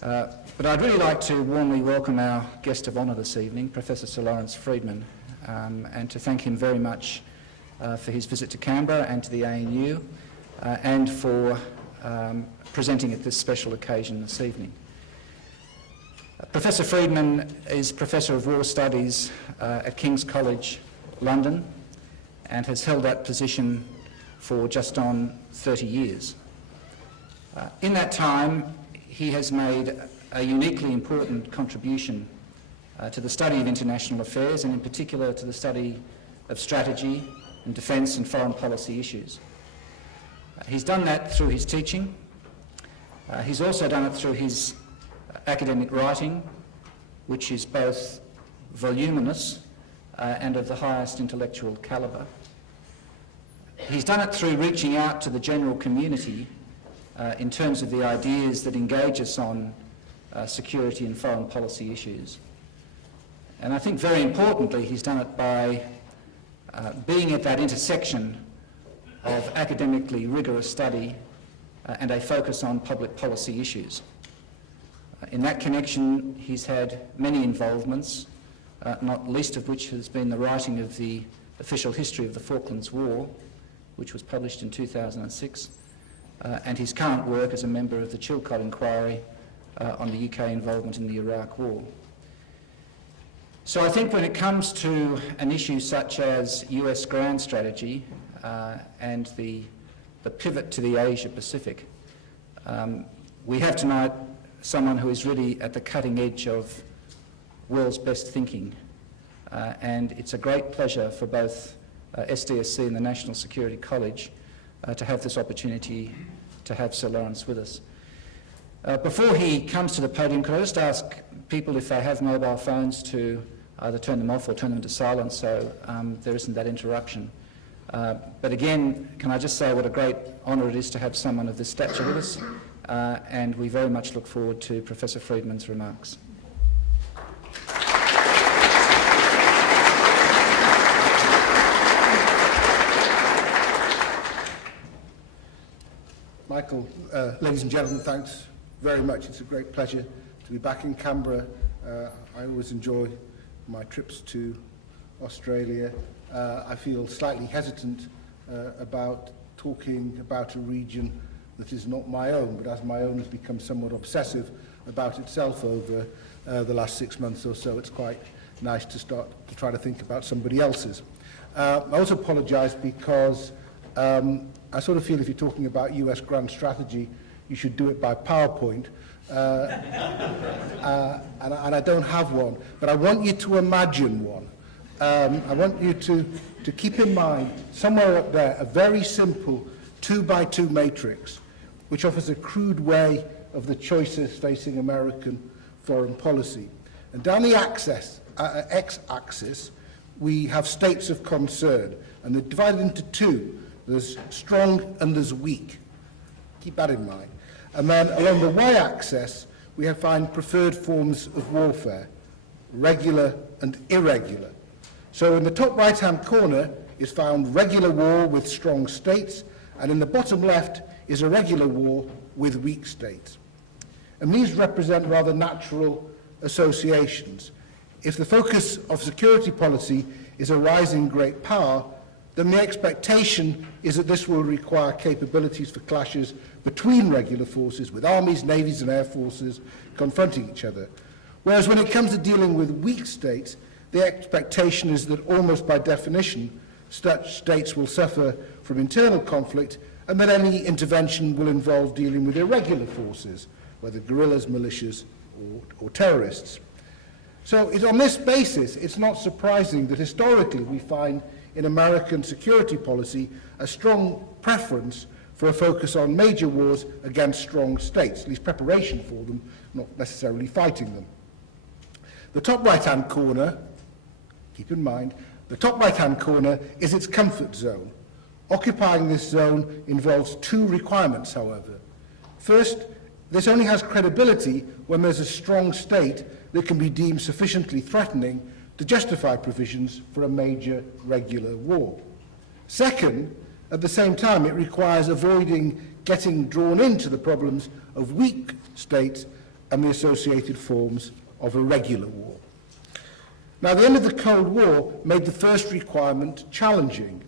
But I'd really like to warmly welcome our guest of honour this evening, Professor Sir Lawrence Freedman, and to thank him very much for his visit to Canberra and to the ANU, and for presenting at this special occasion this evening. Professor Freedman is Professor of War Studies at King's College, London, and has held that position for just on 30 years. In that time, he has made a uniquely important contribution to the study of international affairs, and in particular to the study of strategy and defence and foreign policy issues. He's done that through his teaching. He's also done it through his academic writing, which is both voluminous and of the highest intellectual calibre. He's done it through reaching out to the general community in terms of the ideas that engage us on security and foreign policy issues. And I think very importantly, he's done it by being at that intersection of academically rigorous study and a focus on public policy issues. In that connection, he's had many involvements, not least of which has been the writing of the official history of the Falklands War, which was published in 2006, and his current work as a member of the Chilcot Inquiry on the UK involvement in the Iraq War. So I think when it comes to an issue such as US grand strategy and the pivot to the Asia Pacific, we have tonight someone who is really at the cutting edge of world's best thinking, and it's a great pleasure for both SDSC and the National Security College to have this opportunity to have Sir Lawrence with us. Before he comes to the podium, could I just ask people if they have mobile phones to either turn them off or turn them to silent so there isn't that interruption. But again, can I just say what a great honour it is to have someone of this stature with us, and we very much look forward to Professor Freedman's remarks. Michael, ladies and gentlemen, thanks very much. It's a great pleasure to be back in Canberra. I always enjoy my trips to Australia. I feel slightly hesitant about talking about a region that is not my own, but as my own has become somewhat obsessive about itself over the last 6 months or so, it's quite nice to start to try to think about somebody else's. I also apologise because I sort of feel if you're talking about US grand strategy, you should do it by PowerPoint. And I don't have one, but I want you to imagine one. I want you to keep in mind, somewhere up there, a very simple 2x2 matrix, which offers a crude way of the choices facing American foreign policy. And down the x-axis, we have states of concern, and they're divided into two. There's strong and there's weak. Keep that in mind. And then along the y-axis, we find preferred forms of warfare, regular and irregular. So in the top right-hand corner is found regular war with strong states, and in the bottom left is irregular war with weak states. And these represent rather natural associations. If the focus of security policy is a rising great power, then the expectation is that this will require capabilities for clashes between regular forces, with armies, navies and air forces confronting each other. Whereas when it comes to dealing with weak states, the expectation is that almost by definition, such states will suffer from internal conflict, and that any intervention will involve dealing with irregular forces, whether guerrillas, militias or terrorists. So on this basis, it's not surprising that historically we find in American security policy a strong preference for a focus on major wars against strong states, at least preparation for them, not necessarily fighting them. The top right-hand corner, keep in mind, the top right-hand corner is its comfort zone. Occupying this zone involves two requirements, however. First, this only has credibility when there's a strong state that can be deemed sufficiently threatening to justify provisions for a major regular war. Second, at the same time, it requires avoiding getting drawn into the problems of weak states and the associated forms of irregular war. Now, the end of the Cold War made the first requirement challenging.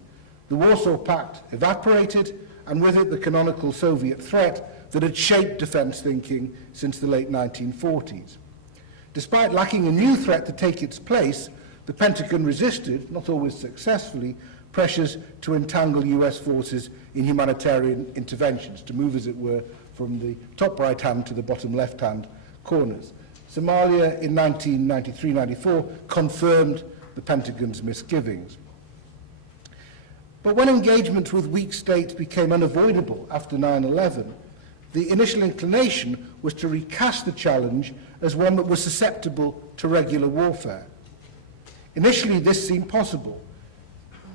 The Warsaw Pact evaporated, and with it the canonical Soviet threat that had shaped defense thinking since the late 1940s. Despite lacking a new threat to take its place, the Pentagon resisted, not always successfully, pressures to entangle US forces in humanitarian interventions, to move, as it were, from the top right-hand to the bottom left-hand corners. Somalia in 1993-94 confirmed the Pentagon's misgivings. But when engagement with weak states became unavoidable after 9/11, the initial inclination was to recast the challenge as one that was susceptible to regular warfare. Initially, this seemed possible.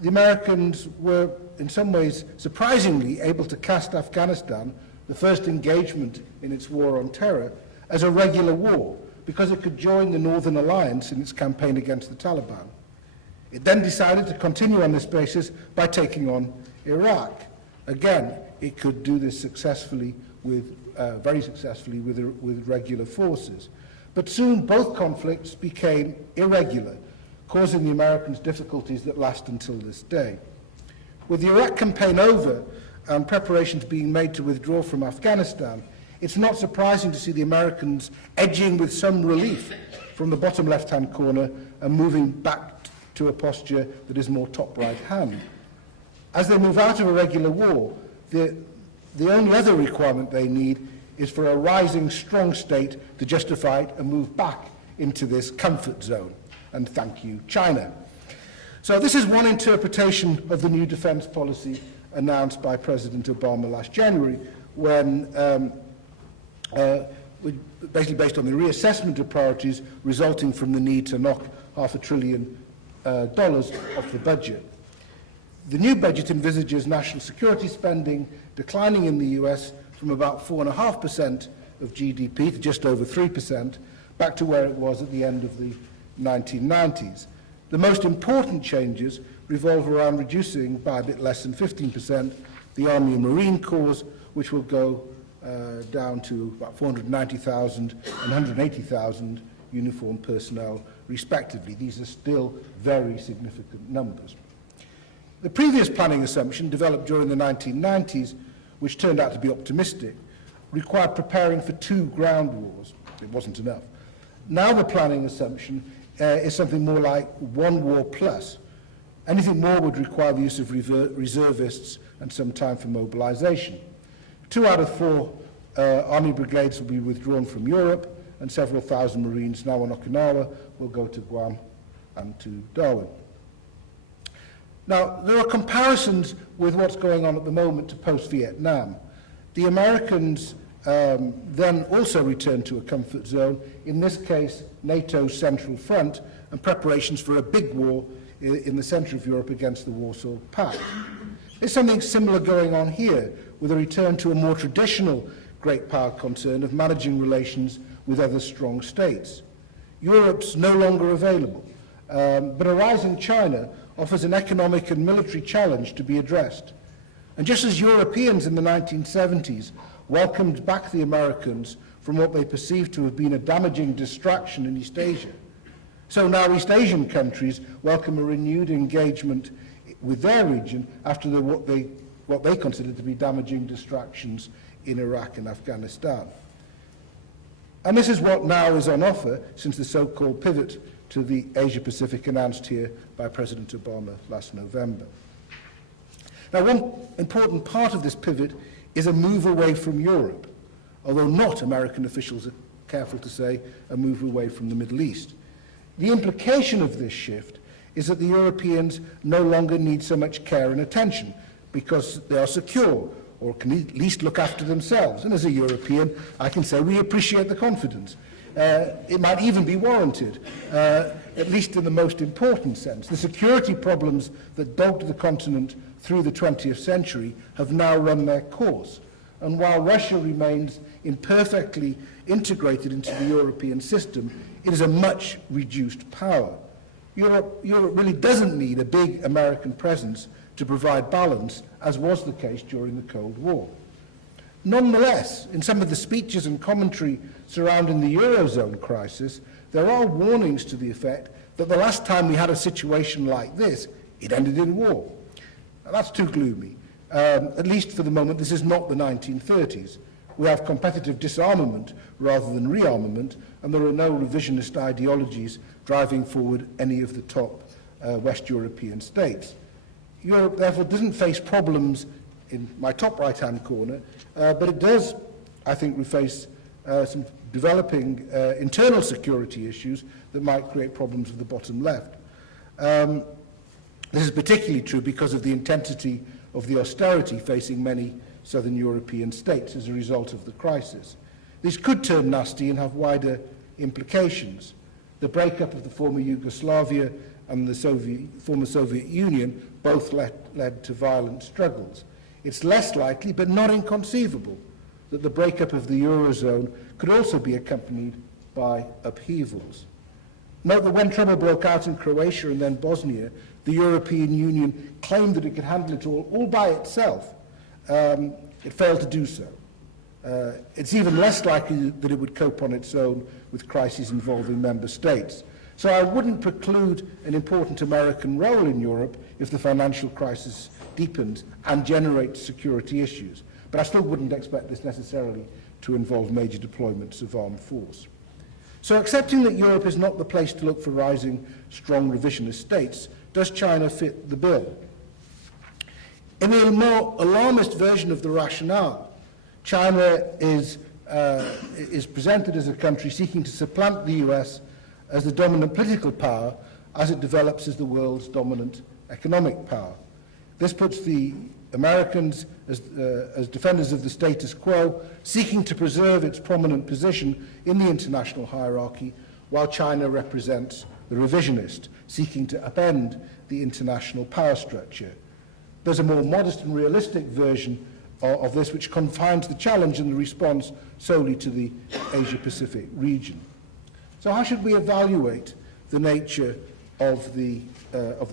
The Americans were, in some ways, surprisingly able to cast Afghanistan, the first engagement in its war on terror, as a regular war, because it could join the Northern Alliance in its campaign against the Taliban. It then decided to continue on this basis by taking on Iraq. Again, it could do this successfully very successfully with regular forces. But soon both conflicts became irregular, causing the Americans difficulties that last until this day. With the Iraq campaign over and preparations being made to withdraw from Afghanistan, it's not surprising to see the Americans edging with some relief from the bottom left-hand corner and moving back to a posture that is more top right-hand. As they move out of a regular war, the only other requirement they need is for a rising, strong state to justify it and move back into this comfort zone. And thank you, China. So this is one interpretation of the new defense policy announced by President Obama last January, when basically based on the reassessment of priorities resulting from the need to knock $500 billion off the budget. The new budget envisages national security spending declining in the US from about 4.5% of GDP to just over 3%, back to where it was at the end of the 1990s. The most important changes revolve around reducing by a bit less than 15% the Army and Marine Corps, which will go down to about 490,000 and 180,000 uniformed personnel, respectively. These are still very significant numbers. The previous planning assumption, developed during the 1990s, which turned out to be optimistic, required preparing for 2 ground wars. It wasn't enough. Now the planning assumption is something more like 1 war plus. Anything more would require the use of reservists and some time for mobilization. 2 out of 4 army brigades will be withdrawn from Europe, and several thousand Marines now on Okinawa will go to Guam and to Darwin. Now, there are comparisons with what's going on at the moment to post-Vietnam. The Americans then also returned to a comfort zone, in this case NATO's Central Front, and preparations for a big war in the centre of Europe against the Warsaw Pact. There's something similar going on here, with a return to a more traditional great power concern of managing relations with other strong states. Europe's no longer available, but a rising China offers an economic and military challenge to be addressed. And just as Europeans in the 1970s welcomed back the Americans from what they perceived to have been a damaging distraction in East Asia, so now East Asian countries welcome a renewed engagement with their region after what they consider to be damaging distractions in Iraq and Afghanistan. And this is what now is on offer since the so-called pivot to the Asia-Pacific announced here by President Obama last November. Now, one important part of this pivot is a move away from Europe, although not, American officials are careful to say, a move away from the Middle East. The implication of this shift is that the Europeans no longer need so much care and attention because they are secure or can at least look after themselves. And as a European, I can say we appreciate the confidence. It might even be warranted, at least in the most important sense. The security problems that dogged the continent through the 20th century have now run their course. And while Russia remains imperfectly integrated into the European system, it is a much reduced power. Europe really doesn't need a big American presence to provide balance, as was the case during the Cold War. Nonetheless, in some of the speeches and commentary surrounding the Eurozone crisis, there are warnings to the effect that the last time we had a situation like this, it ended in war. Now, that's too gloomy. At least for the moment, this is not the 1930s. We have competitive disarmament rather than rearmament, and there are no revisionist ideologies driving forward any of the top West European states. Europe, therefore, doesn't face problems in my top right-hand corner, but it does, I think, we face some developing internal security issues that might create problems with the bottom left. This is particularly true because of the intensity of the austerity facing many southern European states as a result of the crisis. These could turn nasty and have wider implications. The breakup of the former Yugoslavia and the former Soviet Union both led to violent struggles. It's less likely, but not inconceivable, that the breakup of the Eurozone could also be accompanied by upheavals. Note that when trouble broke out in Croatia and then Bosnia, the European Union claimed that it could handle it all by itself. It failed to do so. It's even less likely that it would cope on its own with crises involving member states. So I wouldn't preclude an important American role in Europe if the financial crisis deepens and generates security issues. But I still wouldn't expect this necessarily to involve major deployments of armed force. So accepting that Europe is not the place to look for rising, strong revisionist states, does China fit the bill? In the more alarmist version of the rationale, China is presented as a country seeking to supplant the US as the dominant political power as it develops as the world's dominant economic power. This puts the Americans as defenders of the status quo, seeking to preserve its prominent position in the international hierarchy, while China represents the revisionist, seeking to upend the international power structure. There's a more modest and realistic version of this, which confines the challenge and the response solely to the Asia-Pacific region. So how should we evaluate the nature of the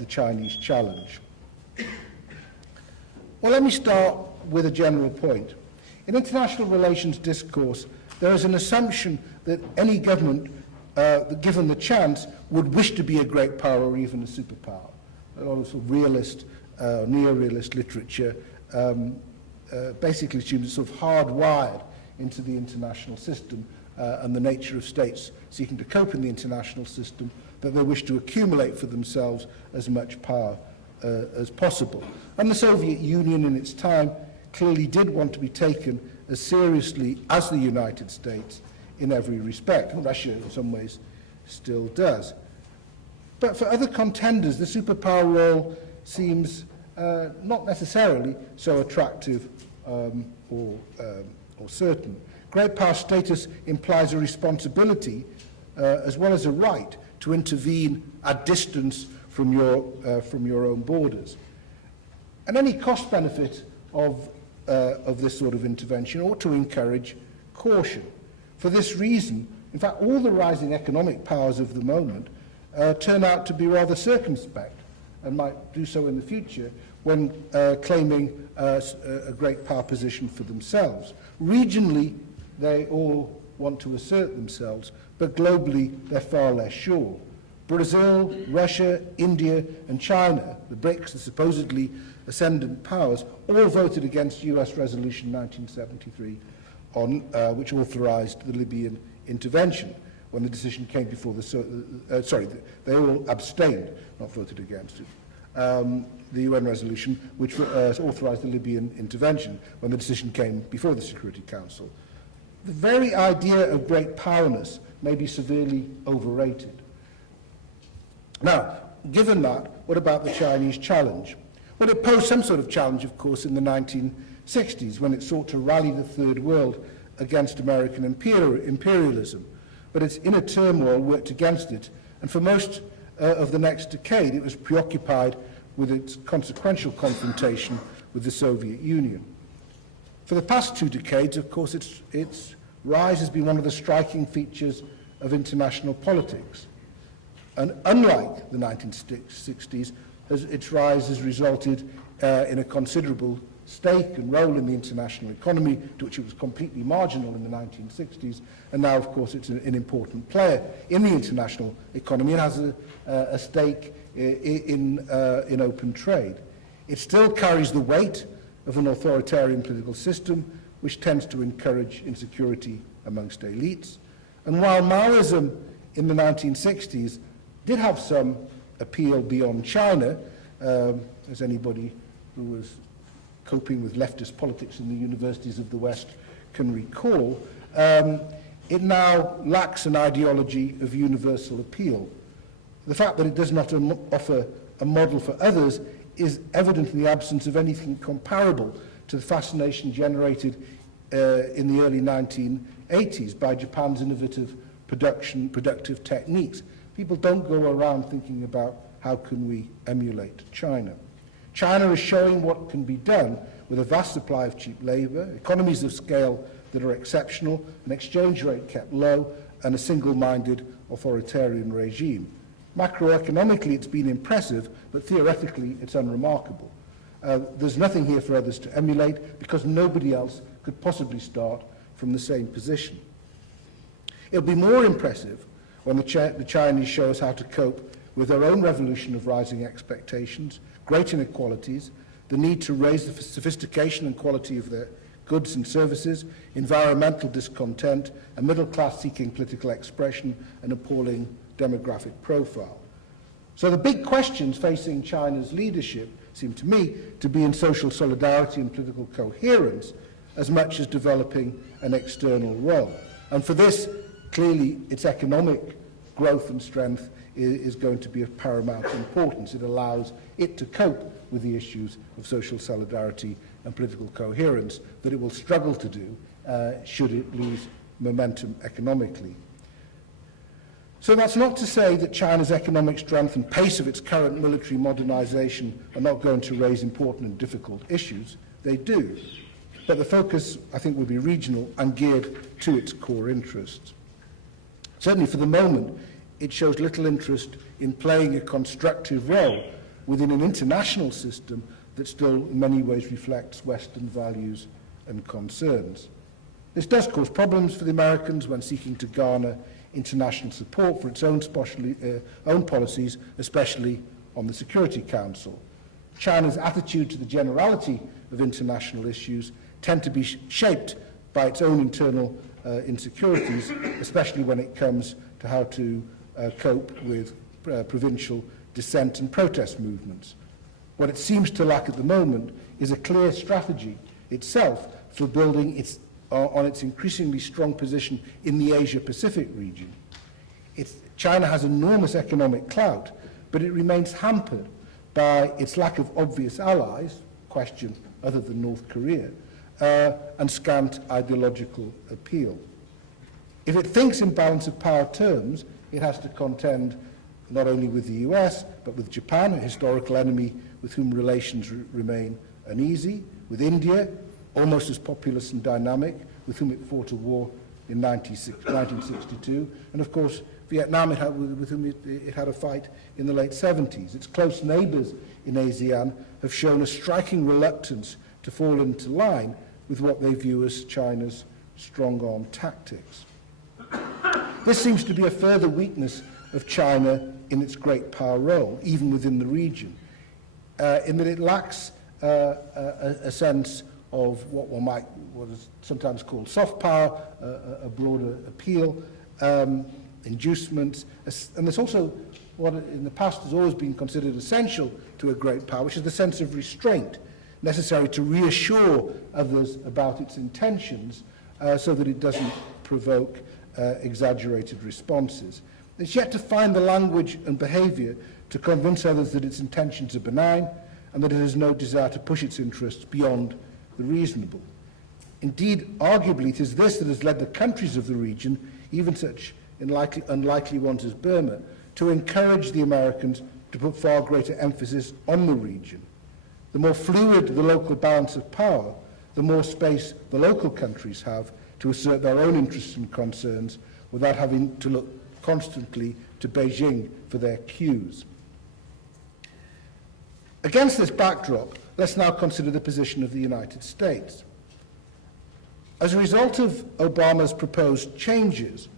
Chinese challenge? Well, let me start with a general point. In international relations discourse, there is an assumption that any government, given the chance, would wish to be a great power or even a superpower. A lot of sort of realist, neo-realist literature basically assumes it's sort of hardwired into the international system and the nature of states seeking to cope in the international system, that they wish to accumulate for themselves as much power as possible. And the Soviet Union in its time clearly did want to be taken as seriously as the United States in every respect. And Russia in some ways still does. But for other contenders, the superpower role seems not necessarily so attractive or certain. Great power status implies a responsibility as well as a right to intervene at distance from your own borders. And any cost benefit of this sort of intervention ought to encourage caution. For this reason, in fact, all the rising economic powers of the moment turn out to be rather circumspect and might do so in the future when claiming a great power position for themselves. Regionally, they all want to assert themselves, but globally, they're far less sure. Brazil, Russia, India, and China, the BRICS, the supposedly ascendant powers, all voted against US Resolution 1973, which authorized the Libyan intervention. When the decision came before they all abstained, not voted against it. The UN resolution, which authorized the Libyan intervention, when the decision came before the Security Council. The very idea of great powerness may be severely overrated. Now, given that, what about the Chinese challenge? Well, it posed some sort of challenge, of course, in the 1960s, when it sought to rally the Third World against American imperialism. But its inner turmoil worked against it, and for most of the next decade, it was preoccupied with its consequential confrontation with the Soviet Union. For the past 2 decades, of course, its rise has been one of the striking features of international politics. And unlike the 1960s, its rise has resulted in a considerable stake and role in the international economy, to which it was completely marginal in the 1960s, and now, of course, it's an important player in the international economy and has a stake in open trade. It still carries the weight of an authoritarian political system, which tends to encourage insecurity amongst elites. And while Maoism in the 1960s did have some appeal beyond China, as anybody who was coping with leftist politics in the universities of the West can recall, it now lacks an ideology of universal appeal. The fact that it does not offer a model for others is evident in the absence of anything comparable to the fascination generated in the early 1980s by Japan's innovative productive techniques. People don't go around thinking about how can we emulate China. China is showing what can be done with a vast supply of cheap labour, economies of scale that are exceptional, an exchange rate kept low, and a single-minded authoritarian regime. Macroeconomically, it's been impressive, but theoretically, it's unremarkable. There's nothing here for others to emulate because nobody else could possibly start from the same position. It'll be more impressive when the Chinese show us how to cope with their own revolution of rising expectations, great inequalities, the need to raise the sophistication and quality of their goods and services, environmental discontent, a middle class seeking political expression, an appalling demographic profile. So the big questions facing China's leadership seem to me to be in social solidarity and political coherence as much as developing an external role. And for this, clearly, its economic growth and strength is going to be of paramount importance. It allows it to cope with the issues of social solidarity and political coherence that it will struggle to do should it lose momentum economically. So that's not to say that China's economic strength and pace of its current military modernization are not going to raise important and difficult issues. They do. But the focus, I think, will be regional and geared to its core interests. Certainly for the moment, it shows little interest in playing a constructive role within an international system that still in many ways reflects Western values and concerns. This does cause problems for the Americans when seeking to garner international support for its own policies, especially on the Security Council. China's attitude to the generality of international issues tend to be shaped by its own internal insecurities, especially when it comes to how to cope with provincial dissent and protest movements. What it seems to lack at the moment is a clear strategy itself for building on its increasingly strong position in the Asia-Pacific region. China has enormous economic clout, but it remains hampered by its lack of obvious allies, question other than North Korea, and scant ideological appeal. If it thinks in balance of power terms, it has to contend not only with the US, but with Japan, a historical enemy with whom relations remain uneasy, with India, almost as populous and dynamic, with whom it fought a war in 1962, and of course Vietnam, with whom it had a fight in the late 70s. Its close neighbours in ASEAN have shown a striking reluctance to fall into line with what they view as China's strong-arm tactics. This seems to be a further weakness of China in its great power role, even within the region, in that it lacks a sense of what is sometimes called soft power, a broader appeal, inducements, and there's also what in the past has always been considered essential to a great power, which is the sense of restraint necessary to reassure others about its intentions so that it doesn't provoke exaggerated responses. It's yet to find the language and behaviour to convince others that its intentions are benign and that it has no desire to push its interests beyond the reasonable. Indeed, arguably, it is this that has led the countries of the region, even such unlikely ones as Burma, to encourage the Americans to put far greater emphasis on the region. The more fluid the local balance of power, the more space the local countries have to assert their own interests and concerns without having to look constantly to Beijing for their cues. Against this backdrop, let's now consider the position of the United States. As a result of Obama's proposed changes,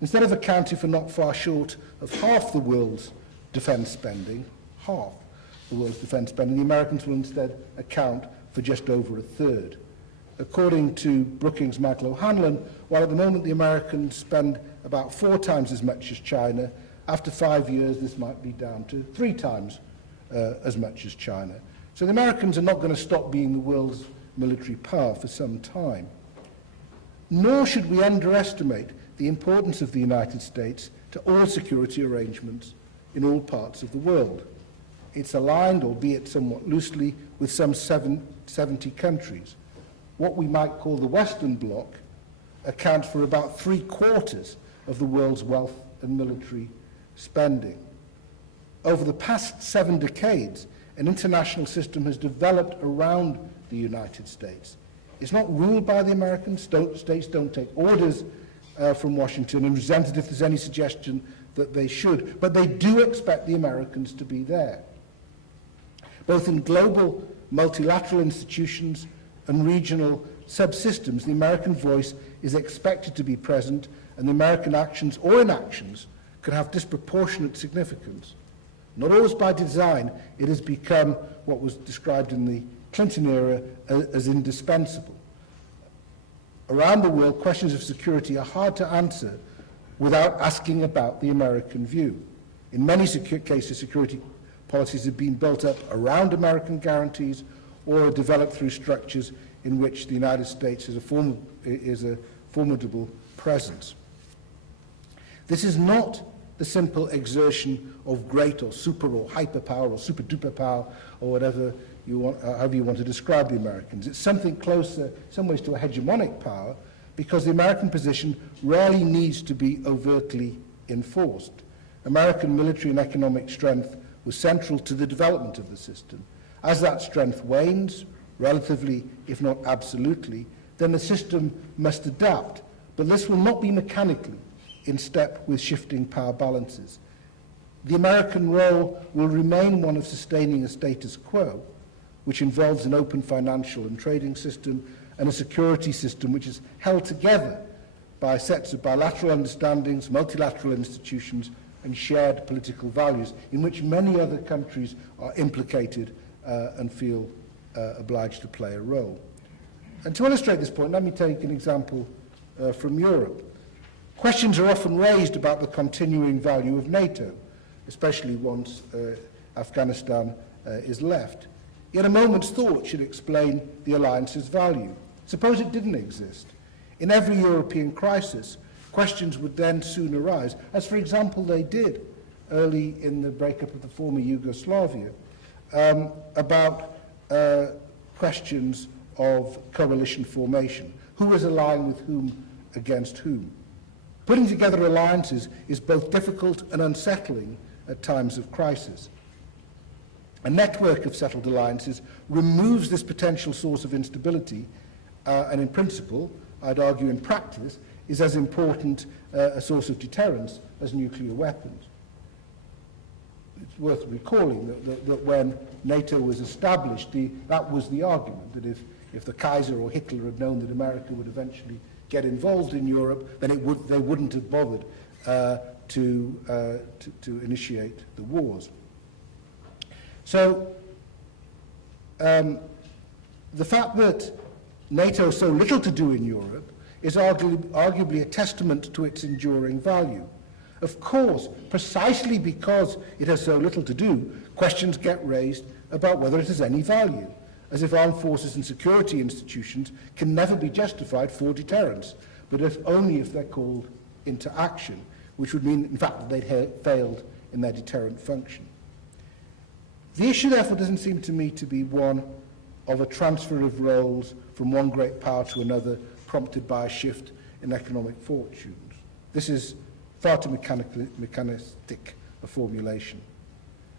instead of accounting for not far short of half the world's defense spending, the Americans will instead account for just over a third. According to Brookings Michael O'Hanlon, while at the moment the Americans spend about 4 times as much as China, after 5 years this might be down to 3 times as much as China. So the Americans are not going to stop being the world's military power for some time. Nor should we underestimate the importance of the United States to all security arrangements in all parts of the world. It's aligned, albeit somewhat loosely, with some 70 countries. What we might call the Western Bloc accounts for about 3/4 of the world's wealth and military spending. Over the past 7 decades, an international system has developed around the United States. It's not ruled by the Americans. States don't take orders from Washington and resent it if there's any suggestion that they should, but they do expect the Americans to be there. Both in global multilateral institutions and regional subsystems, the American voice is expected to be present, and the American actions or inactions could have disproportionate significance. Not always by design, it has become what was described in the Clinton era as indispensable. Around the world, questions of security are hard to answer without asking about the American view. In many cases, security policies have been built up around American guarantees or are developed through structures in which the United States is a formidable presence. This is not the simple exertion of great or super or hyperpower or super duper power or whatever you want, however you want to describe the Americans. It's something closer, in some ways, to a hegemonic power, because the American position rarely needs to be overtly enforced. American military and economic strength was central to the development of the system. As that strength wanes, relatively, if not absolutely, then the system must adapt. But this will not be mechanically in step with shifting power balances. The American role will remain one of sustaining a status quo, which involves an open financial and trading system and a security system which is held together by sets of bilateral understandings, multilateral institutions, and shared political values, in which many other countries are implicated and feel obliged to play a role. And to illustrate this point, let me take an example from Europe. Questions are often raised about the continuing value of NATO, especially once Afghanistan is left. Yet a moment's thought should explain the alliance's value. Suppose it didn't exist. In every European crisis, questions would then soon arise, as for example they did early in the breakup of the former Yugoslavia, about questions of coalition formation. Who was allying with whom against whom? Putting together alliances is both difficult and unsettling at times of crisis. A network of settled alliances removes this potential source of instability, and in principle, I'd argue in practice, is as important a source of deterrence as nuclear weapons. It's worth recalling that when NATO was established, that was the argument, that if the Kaiser or Hitler had known that America would eventually get involved in Europe, then they wouldn't have bothered to initiate the wars. So the fact that NATO has so little to do in Europe is arguably a testament to its enduring value. Of course, precisely because it has so little to do, questions get raised about whether it has any value, as if armed forces and security institutions can never be justified for deterrence, but only if they're called into action, which would mean, in fact, that they'd failed in their deterrent function. The issue, therefore, doesn't seem to me to be one of a transfer of roles from one great power to another prompted by a shift in economic fortunes. This is far too mechanistic a formulation.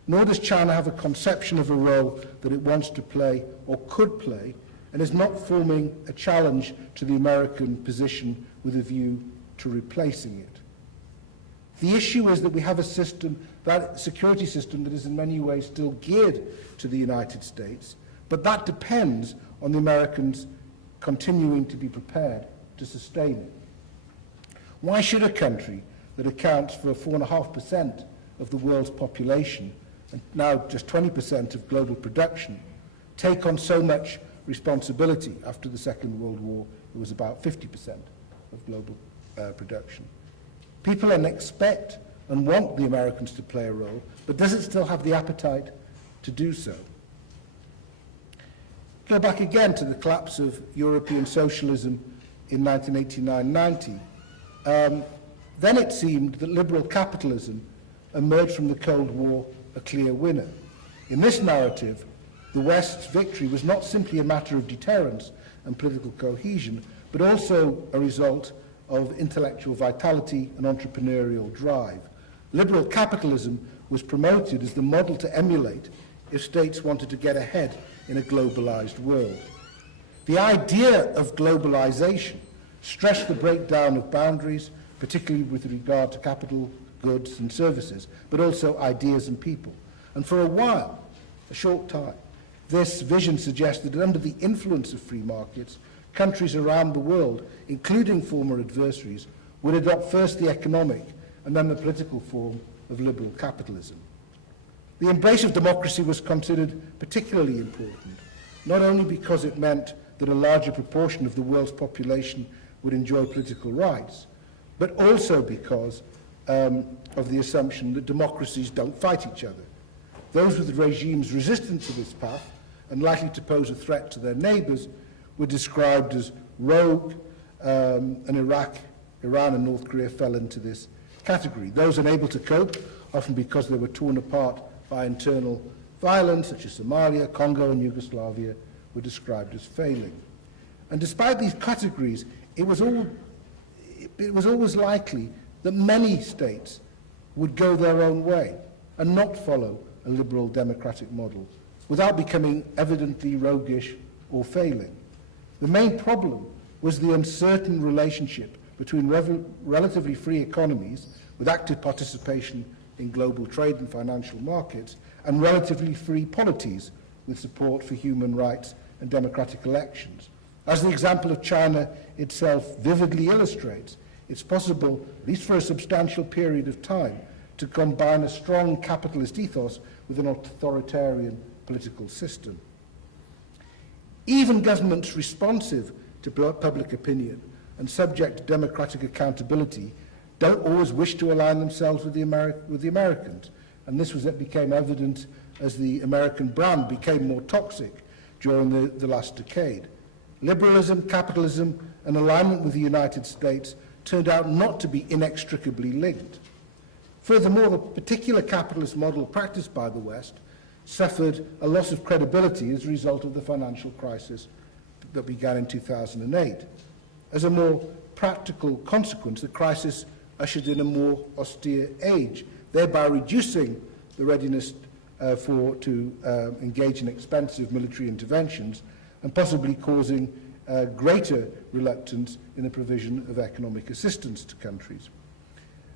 Nor does China have a conception of a role that it wants to play or could play, and is not forming a challenge to the American position with a view to replacing it. The issue is that we have a system, that security system, that is in many ways still geared to the United States, But that depends on the Americans continuing to be prepared to sustain it. Why should a country that accounts for 4.5% of the world's population, and now just 20% of global production, take on so much responsibility? After the Second World War, it was about 50% of global production. People expect and want the Americans to play a role, but does it still have the appetite to do so? Go back again to the collapse of European socialism in 1989-90. Then it seemed that liberal capitalism emerged from the Cold War a clear winner. In this narrative, the West's victory was not simply a matter of deterrence and political cohesion, but also a result of intellectual vitality and entrepreneurial drive. Liberal capitalism was promoted as the model to emulate if states wanted to get ahead in a globalized world. The idea of globalization stressed the breakdown of boundaries, particularly with regard to capital, goods and services, but also ideas and people. And for a while, a short time, this vision suggested that under the influence of free markets, countries around the world, including former adversaries, would adopt first the economic and then the political form of liberal capitalism. The embrace of democracy was considered particularly important, not only because it meant that a larger proportion of the world's population would enjoy political rights, but also because of the assumption that democracies don't fight each other. Those with regimes resistant to this path and likely to pose a threat to their neighbours were described as rogue, and Iran and North Korea fell into this category. Those unable to cope, often because they were torn apart by internal violence, such as Somalia, Congo and Yugoslavia, were described as failing. And despite these categories, it was always likely that many states would go their own way and not follow a liberal democratic model without becoming evidently roguish or failing. The main problem was the uncertain relationship between relatively free economies with active participation in global trade and financial markets and relatively free polities with support for human rights and democratic elections. As the example of China itself vividly illustrates, it's possible, at least for a substantial period of time, to combine a strong capitalist ethos with an authoritarian political system. Even governments responsive to public opinion and subject to democratic accountability don't always wish to align themselves with the Americans, and this became evident as the American brand became more toxic during the last decade. Liberalism, capitalism, and alignment with the United States turned out not to be inextricably linked. Furthermore, the particular capitalist model practiced by the West suffered a loss of credibility as a result of the financial crisis that began in 2008. As a more practical consequence, the crisis ushered in a more austere age, thereby reducing the readiness to engage in expensive military interventions and possibly causing greater reluctance in the provision of economic assistance to countries.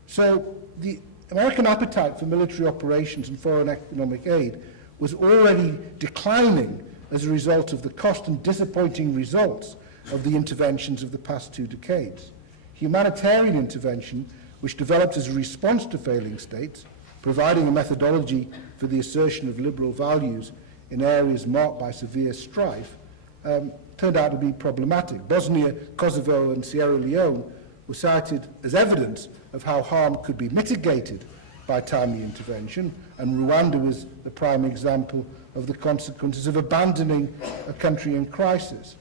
So the American appetite for military operations and foreign economic aid was already declining as a result of the cost and disappointing results of the interventions of the past 2 decades. Humanitarian intervention, which developed as a response to failing states, providing a methodology for the assertion of liberal values in areas marked by severe strife, turned out to be problematic. Bosnia, Kosovo and Sierra Leone were cited as evidence of how harm could be mitigated by timely intervention, and Rwanda was the prime example of the consequences of abandoning a country in crisis.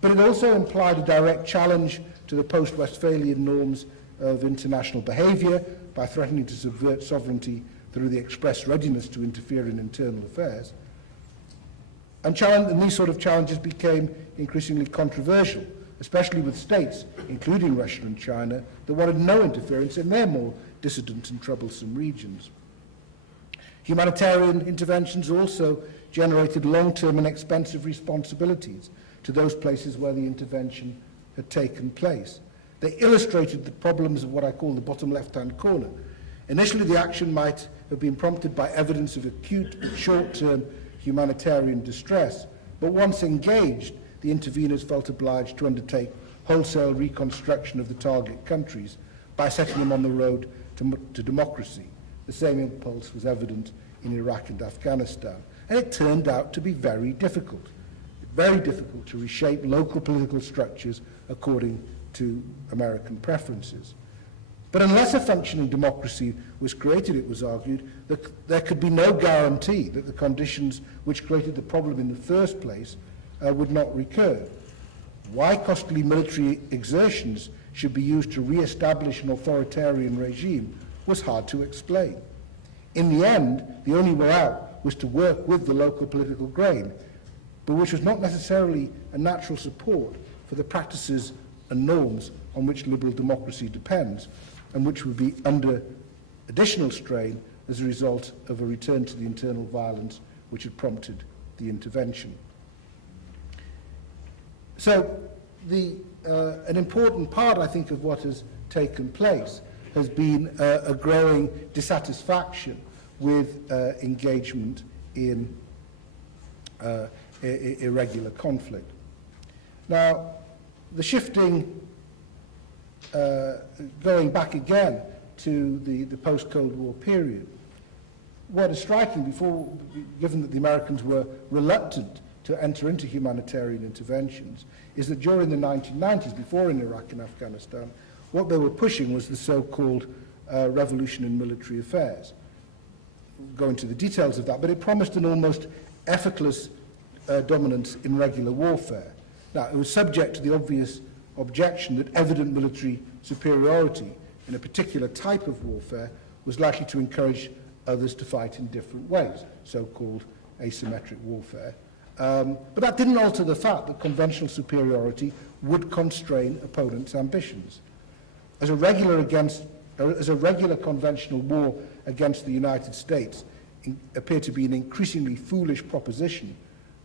But it also implied a direct challenge to the post-Westphalian norms of international behaviour by threatening to subvert sovereignty through the express readiness to interfere in internal affairs. And these sort of challenges became increasingly controversial, especially with states, including Russia and China, that wanted no interference in their more dissident and troublesome regions. Humanitarian interventions also generated long-term and expensive responsibilities to those places where the intervention had taken place. They illustrated the problems of what I call the bottom left-hand corner. Initially, the action might have been prompted by evidence of acute, short-term humanitarian distress, but once engaged, the interveners felt obliged to undertake wholesale reconstruction of the target countries by setting them on the road to democracy. The same impulse was evident in Iraq and Afghanistan, and it turned out to be very difficult to reshape local political structures according to American preferences. But unless a functioning democracy was created, it was argued, that there could be no guarantee that the conditions which created the problem in the first place would not recur. Why costly military exertions should be used to re-establish an authoritarian regime was hard to explain. In the end, the only way out was to work with the local political grain, but which was not necessarily a natural support for the practices and norms on which liberal democracy depends, and which would be under additional strain as a result of a return to the internal violence which had prompted the intervention. So an important part, I think, of what has taken place has been a growing dissatisfaction with engagement in irregular conflict. Now, the shifting, going back again to the post-Cold War period, what is striking, given that the Americans were reluctant to enter into humanitarian interventions, is that during the 1990s, before in Iraq and Afghanistan, what they were pushing was the so-called revolution in military affairs. We'll go into the details of that, but it promised an almost effortless dominance in regular warfare. Now, it was subject to the obvious objection that evident military superiority in a particular type of warfare was likely to encourage others to fight in different ways, so-called asymmetric warfare. But that didn't alter the fact that conventional superiority would constrain opponents' ambitions. As a regular conventional war against the United States appeared to be an increasingly foolish proposition,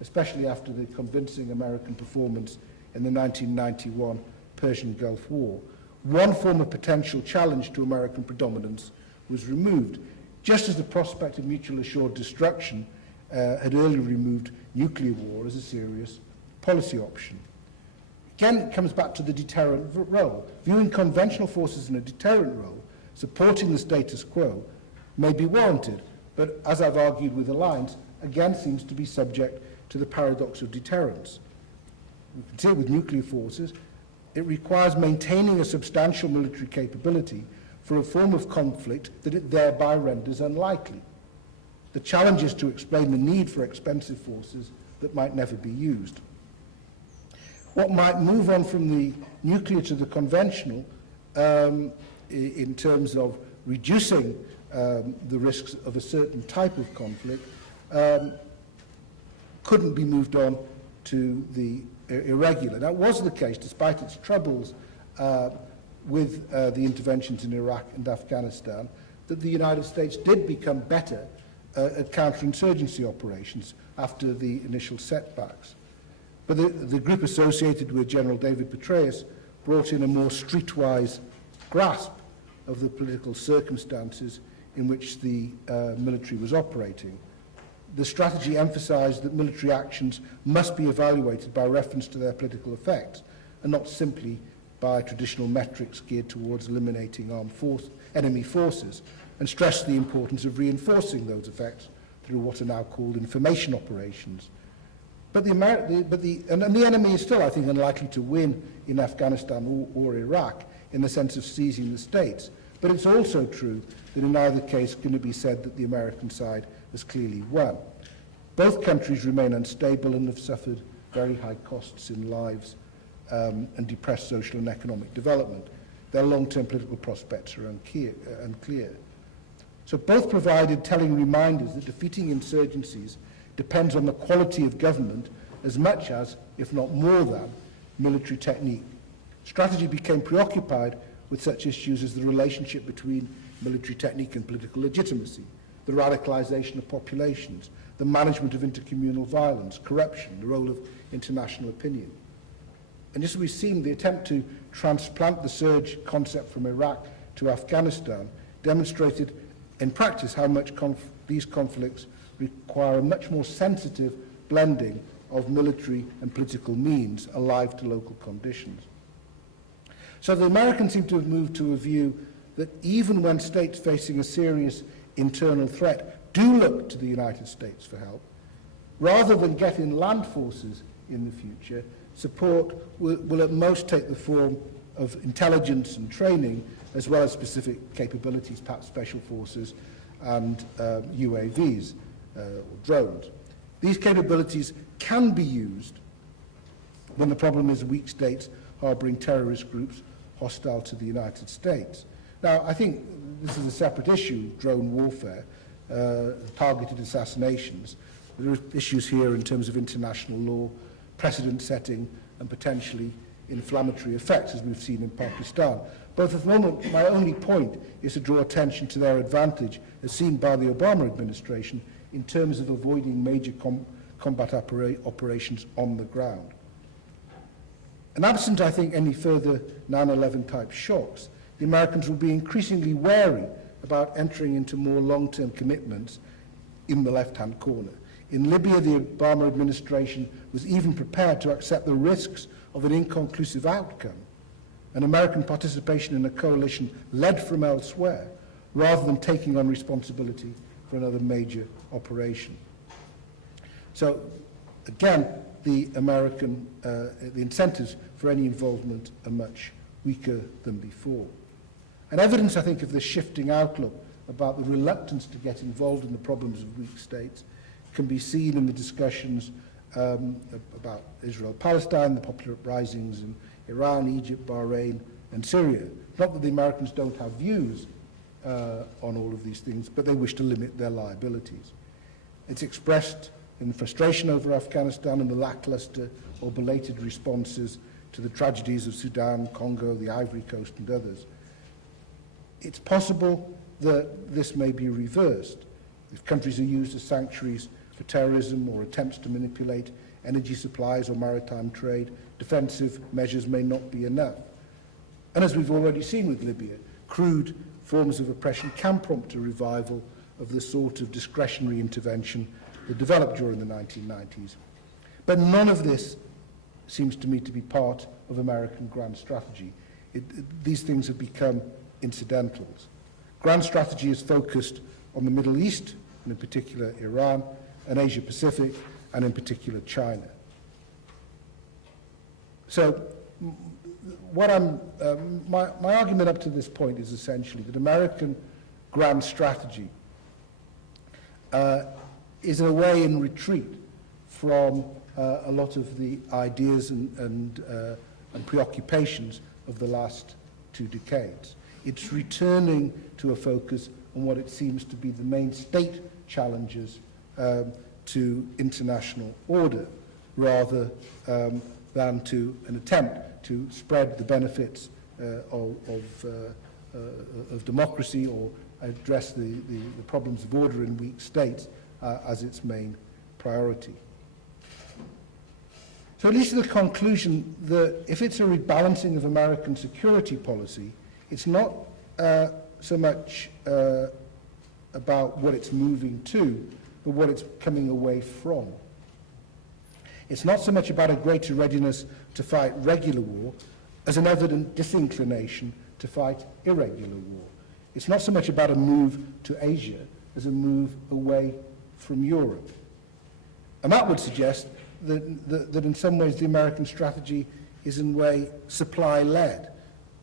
especially after the convincing American performance in the 1991 Persian Gulf War, one form of potential challenge to American predominance was removed, just as the prospect of mutual assured destruction had earlier removed nuclear war as a serious policy option. Again, it comes back to the deterrent role. Viewing conventional forces in a deterrent role, supporting the status quo, may be warranted, but as I've argued with Alliance, again seems to be subject to the paradox of deterrence. We can see it with nuclear forces. It requires maintaining a substantial military capability for a form of conflict that it thereby renders unlikely. The challenge is to explain the need for expensive forces that might never be used. What might move on from the nuclear to the conventional in terms of reducing the risks of a certain type of conflict couldn't be moved on to the irregular. That was the case despite its troubles with the interventions in Iraq and Afghanistan, that the United States did become better at counterinsurgency operations after the initial setbacks. But the group associated with General David Petraeus brought in a more streetwise grasp of the political circumstances in which the military was operating. The strategy emphasized that military actions must be evaluated by reference to their political effects and not simply by traditional metrics geared towards eliminating enemy forces, and stressed the importance of reinforcing those effects through what are now called information operations. But the enemy is still, I think, unlikely to win in Afghanistan or Iraq in the sense of seizing the states. But it's also true that in either case can it be said that the American side has clearly won. Both countries remain unstable and have suffered very high costs in lives and depressed social and economic development. Their long-term political prospects are unclear. So both provided telling reminders that defeating insurgencies depends on the quality of government as much as, if not more than, military technique. Strategy became preoccupied with such issues as the relationship between military technique and political legitimacy, the radicalization of populations, the management of intercommunal violence, corruption, the role of international opinion. And just as we've seen, the attempt to transplant the surge concept from Iraq to Afghanistan demonstrated in practice how much these conflicts require a much more sensitive blending of military and political means alive to local conditions. So the Americans seem to have moved to a view that even when states facing a serious internal threat do look to the United States for help, rather than get in land forces in the future, support will at most take the form of intelligence and training, as well as specific capabilities, perhaps special forces and UAVs or drones. These capabilities can be used when the problem is weak states harboring terrorist groups hostile to the United States. Now, I think this is a separate issue, drone warfare, targeted assassinations. There are issues here in terms of international law, precedent setting, and potentially inflammatory effects, as we've seen in Pakistan. But at the moment, my only point is to draw attention to their advantage, as seen by the Obama administration, in terms of avoiding major combat operations on the ground. And absent, I think, any further 9/11 type shocks, the Americans will be increasingly wary about entering into more long-term commitments in the left-hand corner. In Libya, the Obama administration was even prepared to accept the risks of an inconclusive outcome, and American participation in a coalition led from elsewhere, rather than taking on responsibility for another major operation. So, again, the incentives for any involvement are much weaker than before. And evidence, I think, of this shifting outlook about the reluctance to get involved in the problems of weak states can be seen in the discussions about Israel-Palestine, the popular uprisings in Iran, Egypt, Bahrain, and Syria. Not that the Americans don't have views on all of these things, but they wish to limit their liabilities. It's expressed in frustration over Afghanistan and the lackluster or belated responses to the tragedies of Sudan, Congo, the Ivory Coast, and others. It's possible that this may be reversed if countries are used as sanctuaries for terrorism or attempts to manipulate energy supplies or maritime trade. Defensive measures may not be enough. And as we've already seen with Libya, crude forms of oppression can prompt a revival of the sort of discretionary intervention that developed during the 1990s. But none of this seems to me to be part of American grand strategy. These things have become incidentals. Grand strategy is focused on the Middle East, and in particular Iran, and Asia Pacific, and in particular China. So what my argument up to this point is essentially that American grand strategy is in a way in retreat from a lot of the ideas and preoccupations of the last 2 decades. It's returning to a focus on what it seems to be the main state challenges to international order, rather than to an attempt to spread the benefits of democracy or address the problems of order in weak states as its main priority. So it leads to the conclusion that if it's a rebalancing of American security policy, it's not so much about what it's moving to, but what it's coming away from. It's not so much about a greater readiness to fight regular war as an evident disinclination to fight irregular war. It's not so much about a move to Asia as a move away from Europe. And that would suggest that in some ways the American strategy is in a way supply-led,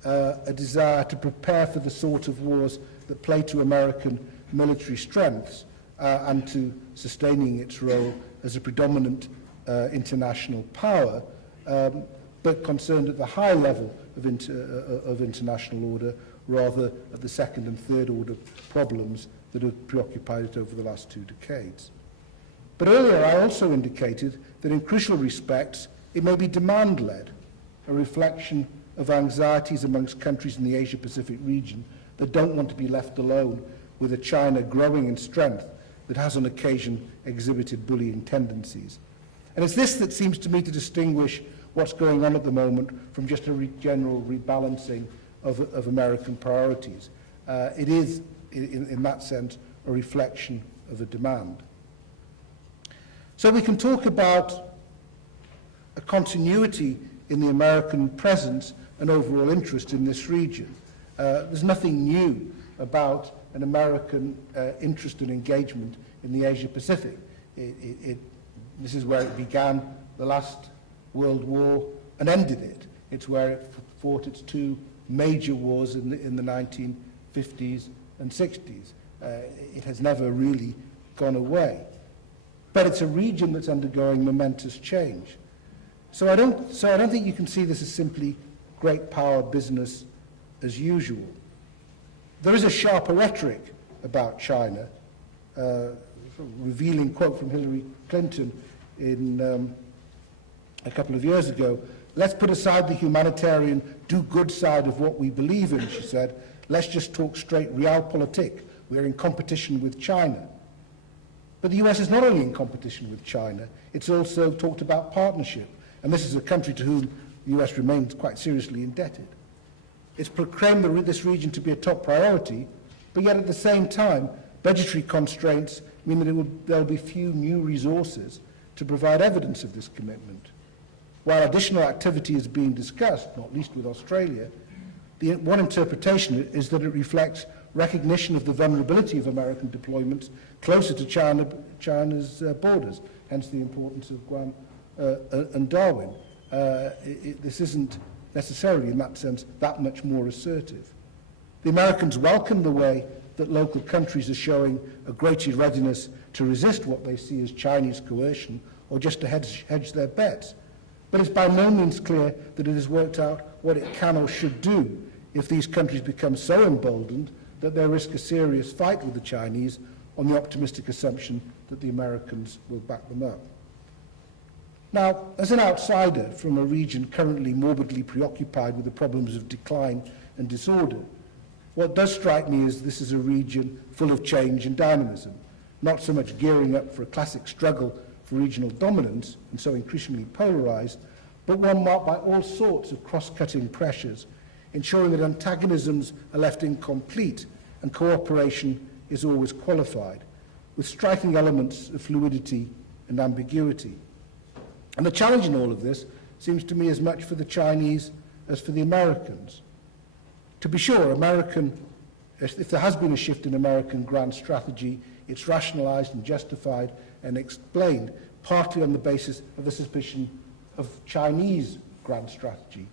a desire to prepare for the sort of wars that play to American military strengths and to sustaining its role as a predominant international power, but concerned at the high level of international order rather at the second and third order problems that have preoccupied it over the last 2 decades. But earlier I also indicated that in crucial respects it may be demand-led, a reflection of anxieties amongst countries in the Asia-Pacific region that don't want to be left alone with a China growing in strength that has on occasion exhibited bullying tendencies. And it's this that seems to me to distinguish what's going on at the moment from just a general rebalancing of American priorities. It is, in that sense, a reflection of a demand. So we can talk about a continuity in the American presence and overall interest in this region. There's nothing new about an American interest and engagement in the Asia-Pacific. This is where it began the last World War and ended it. It's where it fought its two major wars in the 1950s and 60s. It has never really gone away. But it's a region that's undergoing momentous change. So I don't think you can see this as simply great power business as usual. There is a sharper rhetoric about China, revealing quote from Hillary Clinton in a couple of years ago. Let's put aside the humanitarian, do-good side of what we believe in, she said. Let's just talk straight realpolitik. We're in competition with China. But the US is not only in competition with China, it's also talked about partnership. And this is a country to whom the US remains quite seriously indebted. It's proclaimed this region to be a top priority, but yet at the same time, budgetary constraints mean that there'll be few new resources to provide evidence of this commitment. While additional activity is being discussed, not least with Australia, one interpretation is that it reflects recognition of the vulnerability of American deployments closer to China's borders, hence the importance of Guam and Darwin. This isn't necessarily, in that sense, that much more assertive. The Americans welcome the way that local countries are showing a greater readiness to resist what they see as Chinese coercion or just to hedge their bets. But it's by no means clear that it has worked out what it can or should do if these countries become so emboldened that they risk a serious fight with the Chinese on the optimistic assumption that the Americans will back them up. Now, as an outsider from a region currently morbidly preoccupied with the problems of decline and disorder, what does strike me is this is a region full of change and dynamism, not so much gearing up for a classic struggle for regional dominance, and so increasingly polarized, but one marked by all sorts of cross-cutting pressures, ensuring that antagonisms are left incomplete and cooperation is always qualified, with striking elements of fluidity and ambiguity. And the challenge in all of this seems to me as much for the Chinese as for the Americans. To be sure, if there has been a shift in American grand strategy, it's rationalized and justified and explained partly on the basis of the suspicion of Chinese grand strategy.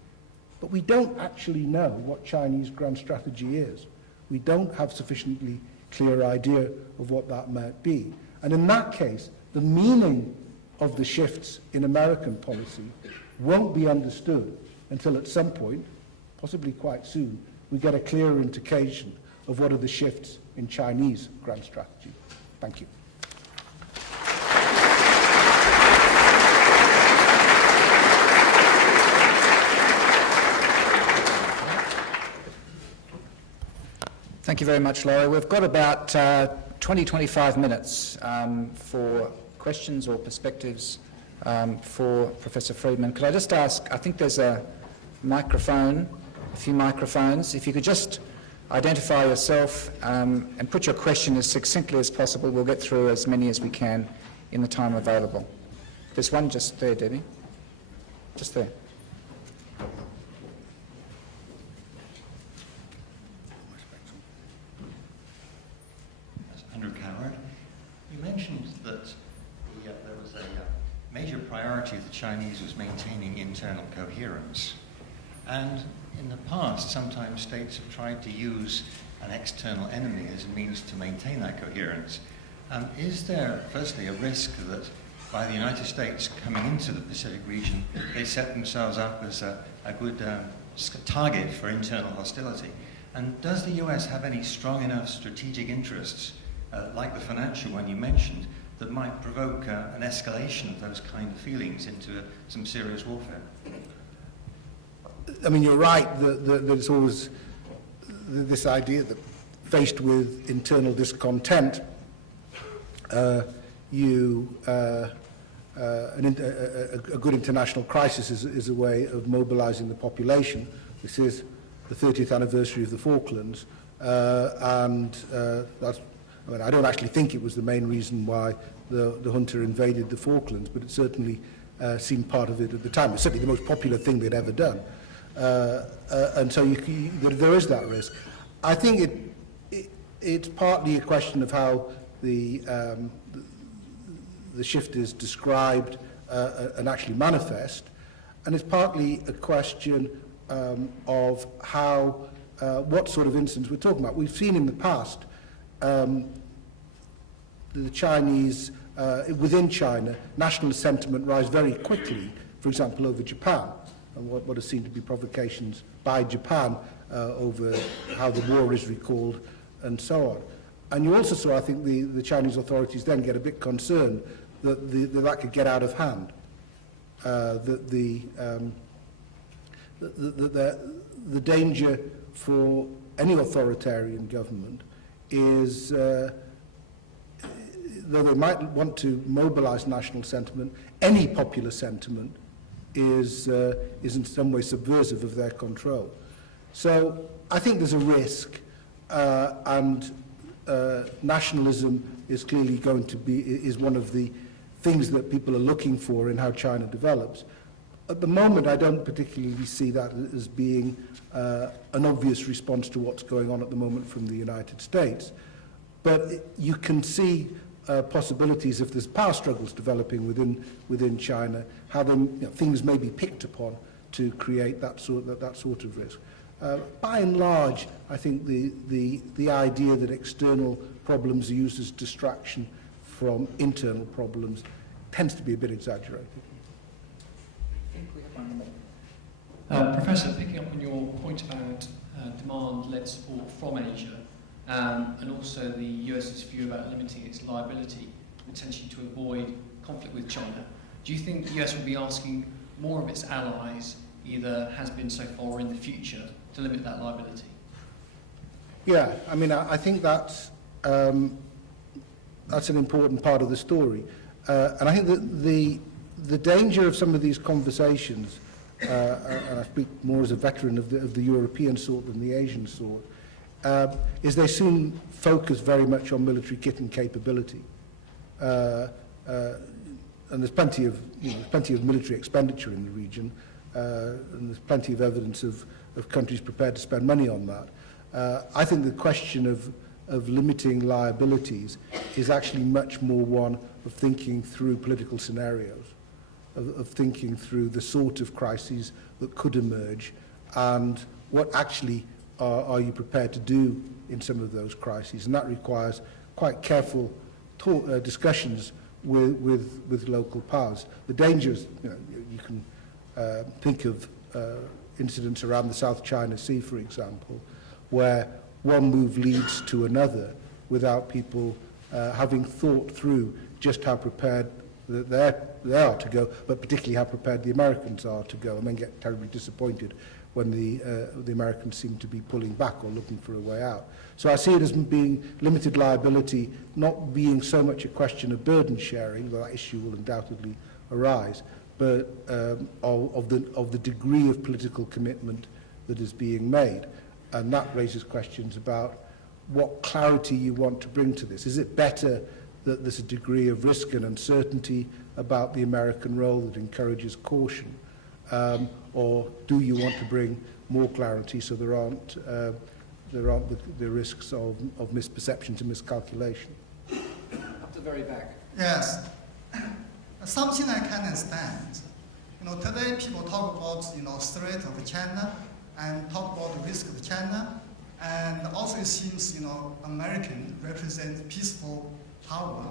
But we don't actually know what Chinese grand strategy is. We don't have sufficiently clear idea of what that might be. And in that case, the meaning of the shifts in American policy won't be understood until at some point, possibly quite soon, we get a clearer indication of what are the shifts in Chinese grand strategy. Thank you. Thank you very much, Laurie. We've got about 20-25 minutes for questions or perspectives for Professor Freedman. Could I just ask, I think there's a microphone, a few microphones. If you could just identify yourself and put your question as succinctly as possible. We'll get through as many as we can in the time available. There's one just there, Debbie. Just there. You mentioned that there was a major priority of the Chinese was maintaining internal coherence. And in the past, sometimes states have tried to use an external enemy as a means to maintain that coherence. Is there, firstly, a risk that by the United States coming into the Pacific region, they set themselves up as a good target for internal hostility? And does the US have any strong enough strategic interests like the financial one you mentioned, that might provoke an escalation of those kind of feelings into some serious warfare? I mean, you're right that it's always this idea that faced with internal discontent, a good international crisis is a way of mobilizing the population. This is the 30th anniversary of the Falklands, and that's I mean, I don't actually think it was the main reason why the junta invaded the Falklands, but it certainly seemed part of it at the time. It's certainly the most popular thing they'd ever done. And so there is that risk. I think it's partly a question of how the shift is described and actually manifest, and it's partly a question of how, what sort of incidents we're talking about. We've seen in the past the Chinese, within China, nationalist sentiment rise very quickly, for example, over Japan, and what are seen to be provocations by Japan over how the war is recalled and so on. And you also saw, I think, the Chinese authorities then get a bit concerned that that could get out of hand, that the danger for any authoritarian government is, though they might want to mobilize national sentiment, any popular sentiment is in some way subversive of their control. So I think there's a risk, and nationalism is clearly going to be, is one of the things that people are looking for in how China develops. At the moment, I don't particularly see that as being an obvious response to what's going on at the moment from the United States. But you can see possibilities if there's power struggles developing within China, how things may be picked upon to create that sort of risk. By and large, I think the idea that external problems are used as distraction from internal problems tends to be a bit exaggerated. Professor, picking up on your point about demand-led support from Asia, and also the US's view about limiting its liability, potentially to avoid conflict with China, do you think the US will be asking more of its allies, either has been so far or in the future, to limit that liability? Yeah, I mean, I think that's an important part of the story. And I think that the danger of some of these conversations, and I speak more as a veteran of the European sort than the Asian sort, is they soon focus very much on military kit and capability. And there's plenty of military expenditure in the region, and there's plenty of evidence of countries prepared to spend money on that. I think the question of limiting liabilities is actually much more one of thinking through political scenarios, of thinking through the sort of crises that could emerge, and what actually are you prepared to do in some of those crises. And that requires quite careful discussions with local powers. The dangers, you can think of incidents around the South China Sea, for example, where one move leads to another without people having thought through just how prepared they are to go, but particularly how prepared the Americans are to go, and then get terribly disappointed when the Americans seem to be pulling back or looking for a way out. So I see it as being limited liability, not being so much a question of burden sharing, though that issue will undoubtedly arise, but of the degree of political commitment that is being made. And that raises questions about what clarity you want to bring to this. Is it better that there's a degree of risk and uncertainty about the American role that encourages caution? Or do you want to bring more clarity so there aren't the risks of misperceptions and miscalculation? Up the very back. Yes. Something I can understand. Today people talk about, threat of China and talk about the risk of China, and also it seems, American represent peaceful power.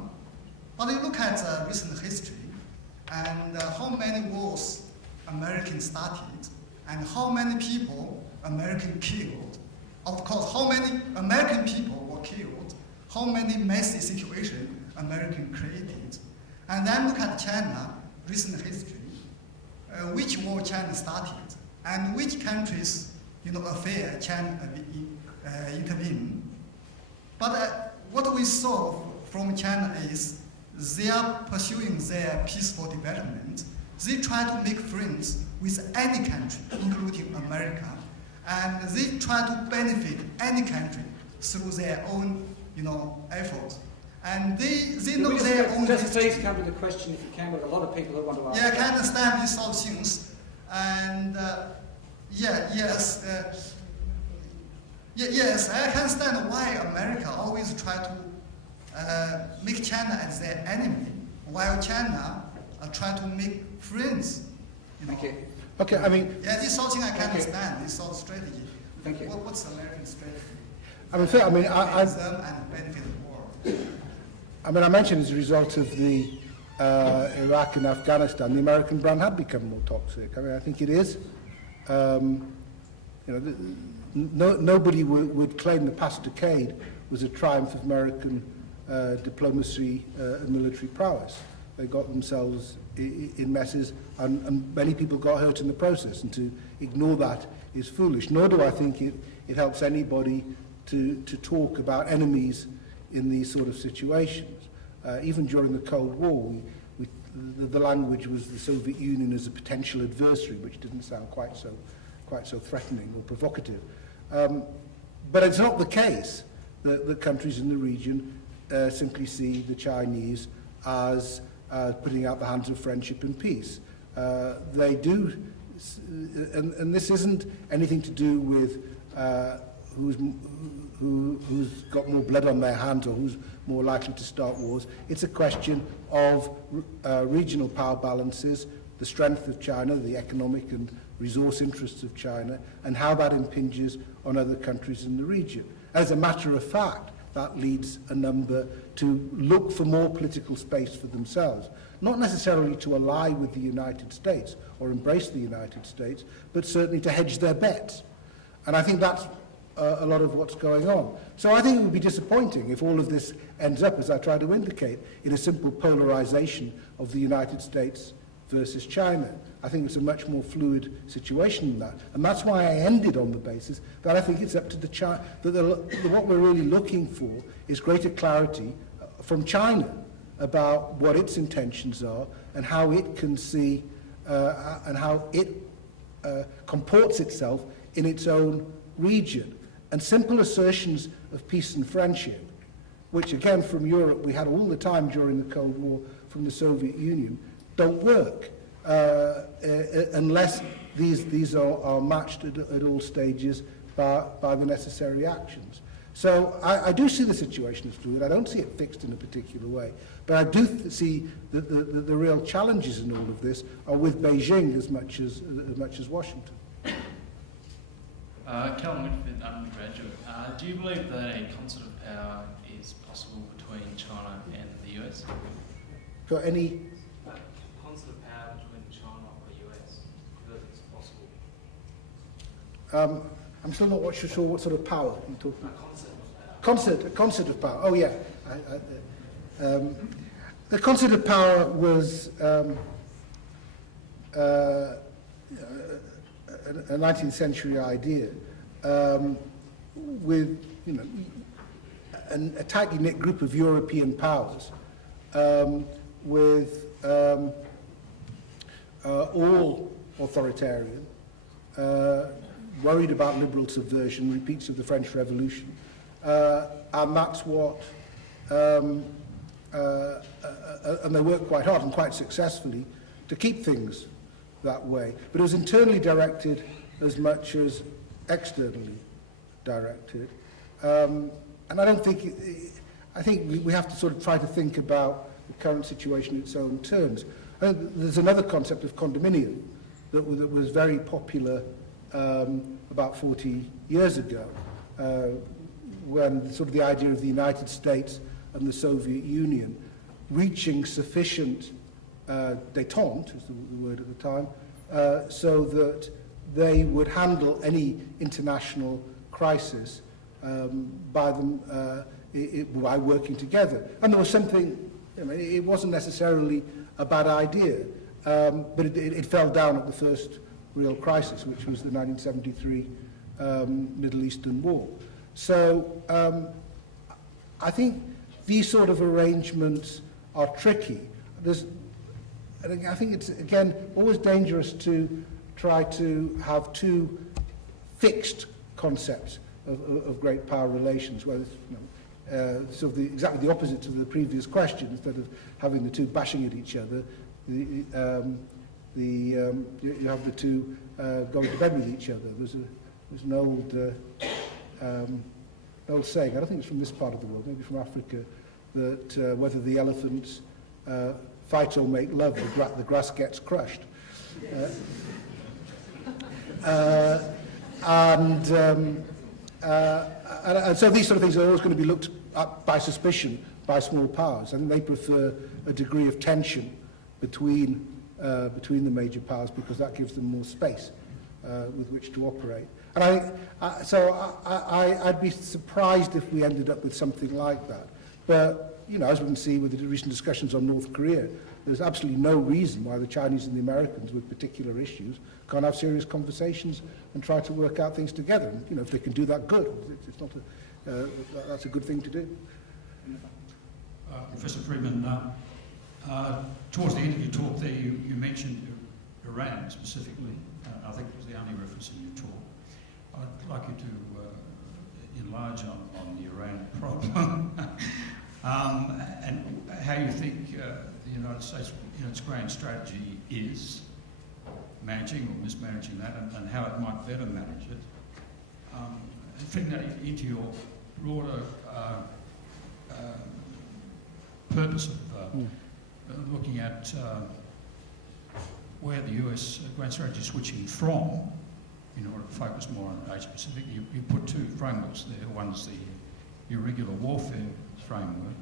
But you look at recent history and how many wars Americans started and how many people American killed. Of course, how many American people were killed, how many messy situations American created. And then look at China, recent history, which war China started, and which countries, affair China intervene. But what we saw from China is they are pursuing their peaceful development. They try to make friends with any country, including America, and they try to benefit any country through their own effort. And they Can know we their own just history. please come to the question if you can, with a lot of people who want to ask. Yeah, I can understand these sort of things. And yes, I can understand why America always try to make China as their enemy, while China try to make friends. Thank you. Okay, I mean, Yeah, this sort of thing I can understand, this sort of strategy. Thank you. What's American strategy? I mean, Them and benefit the world. I mean, I mentioned as a result of the Iraq and Afghanistan, the American brand had become more toxic. I mean, I think it is. Nobody would claim the past decade was a triumph of American diplomacy and military prowess. They got themselves in messes, and many people got hurt in the process, and to ignore that is foolish. Nor do I think it helps anybody to talk about enemies in these sort of situations. Even during the Cold War, the language was the Soviet Union as a potential adversary, which didn't sound quite so threatening or provocative. But it's not the case that the countries in the region simply see the Chinese as putting out the hands of friendship and peace. They do, and this isn't anything to do with who's got more blood on their hands or who's more likely to start wars. It's a question of regional power balances, the strength of China, the economic and resource interests of China, and how that impinges on other countries in the region. As a matter of fact, that leads a number to look for more political space for themselves, not necessarily to ally with the United States or embrace the United States, but certainly to hedge their bets. And I think that's a lot of what's going on. So I think it would be disappointing if all of this ends up, as I try to indicate, in a simple polarization of the United States versus China. I think it's a much more fluid situation than that. And that's why I ended on the basis that I think it's up to the China, what we're really looking for is greater clarity from China about what its intentions are and how it can see and how it comports itself in its own region. And simple assertions of peace and friendship, which again from Europe we had all the time during the Cold War from the Soviet Union, don't work unless these are matched at all stages by the necessary actions. So I do see the situation as fluid. I don't see it fixed in a particular way. But I do see that the real challenges in all of this are with Beijing as much as Washington. Calum Whitford, undergraduate. Do you believe that a concert of power is possible between China and the US? For any... concert of power between China or the US, whether it's possible? I'm still not sure what sort of power you're talking about. A Concert of power. Oh, yeah. The concert of power was a 19th century idea with, a tightly knit group of European powers with all authoritarian, worried about liberal subversion, repeats of the French Revolution. And that's what, and they worked quite hard and quite successfully to keep things that way. But it was internally directed as much as externally directed. And I don't think, I think we have to sort of try to think about the current situation in its own terms. There's another concept of condominium that was very popular about 40 years ago, when sort of the idea of the United States and the Soviet Union reaching sufficient détente, is the word at the time, so that they would handle any international crisis by working together. And there was something, it wasn't necessarily a bad idea, but it fell down at the first real crisis, which was the 1973 Middle Eastern War. So I think these sort of arrangements are tricky. I think it's, again, always dangerous to try to have two fixed concepts of great power relations, whether it's exactly the opposite to the previous question. Instead of having the two bashing at each other, you have the two going to bed with each other. There's an old saying, I don't think it's from this part of the world, maybe from Africa, that whether the elephants fight or make love, the grass gets crushed. And so these sort of things are always going to be looked at by suspicion by small powers. I think they prefer a degree of tension between the major powers because that gives them more space with which to operate. And I'd be surprised if we ended up with something like that. But, you know, as we can see with the recent discussions on North Korea, there's absolutely no reason why the Chinese and the Americans with particular issues can't have serious conversations and try to work out things together. And, you know, if they can do that, good. It's not that's a good thing to do. Professor Freedman, towards the end of your talk there, you mentioned Iran specifically. I think it was the only reference in your talk. I'd like you to enlarge on the Iran problem and how you think the United States, its grand strategy is managing or mismanaging that, and how it might better manage it. Fitting that into your broader purpose of looking at where the US grand strategy is switching from in order to focus more on Asia Pacific. You put two frameworks there. One's the irregular warfare framework,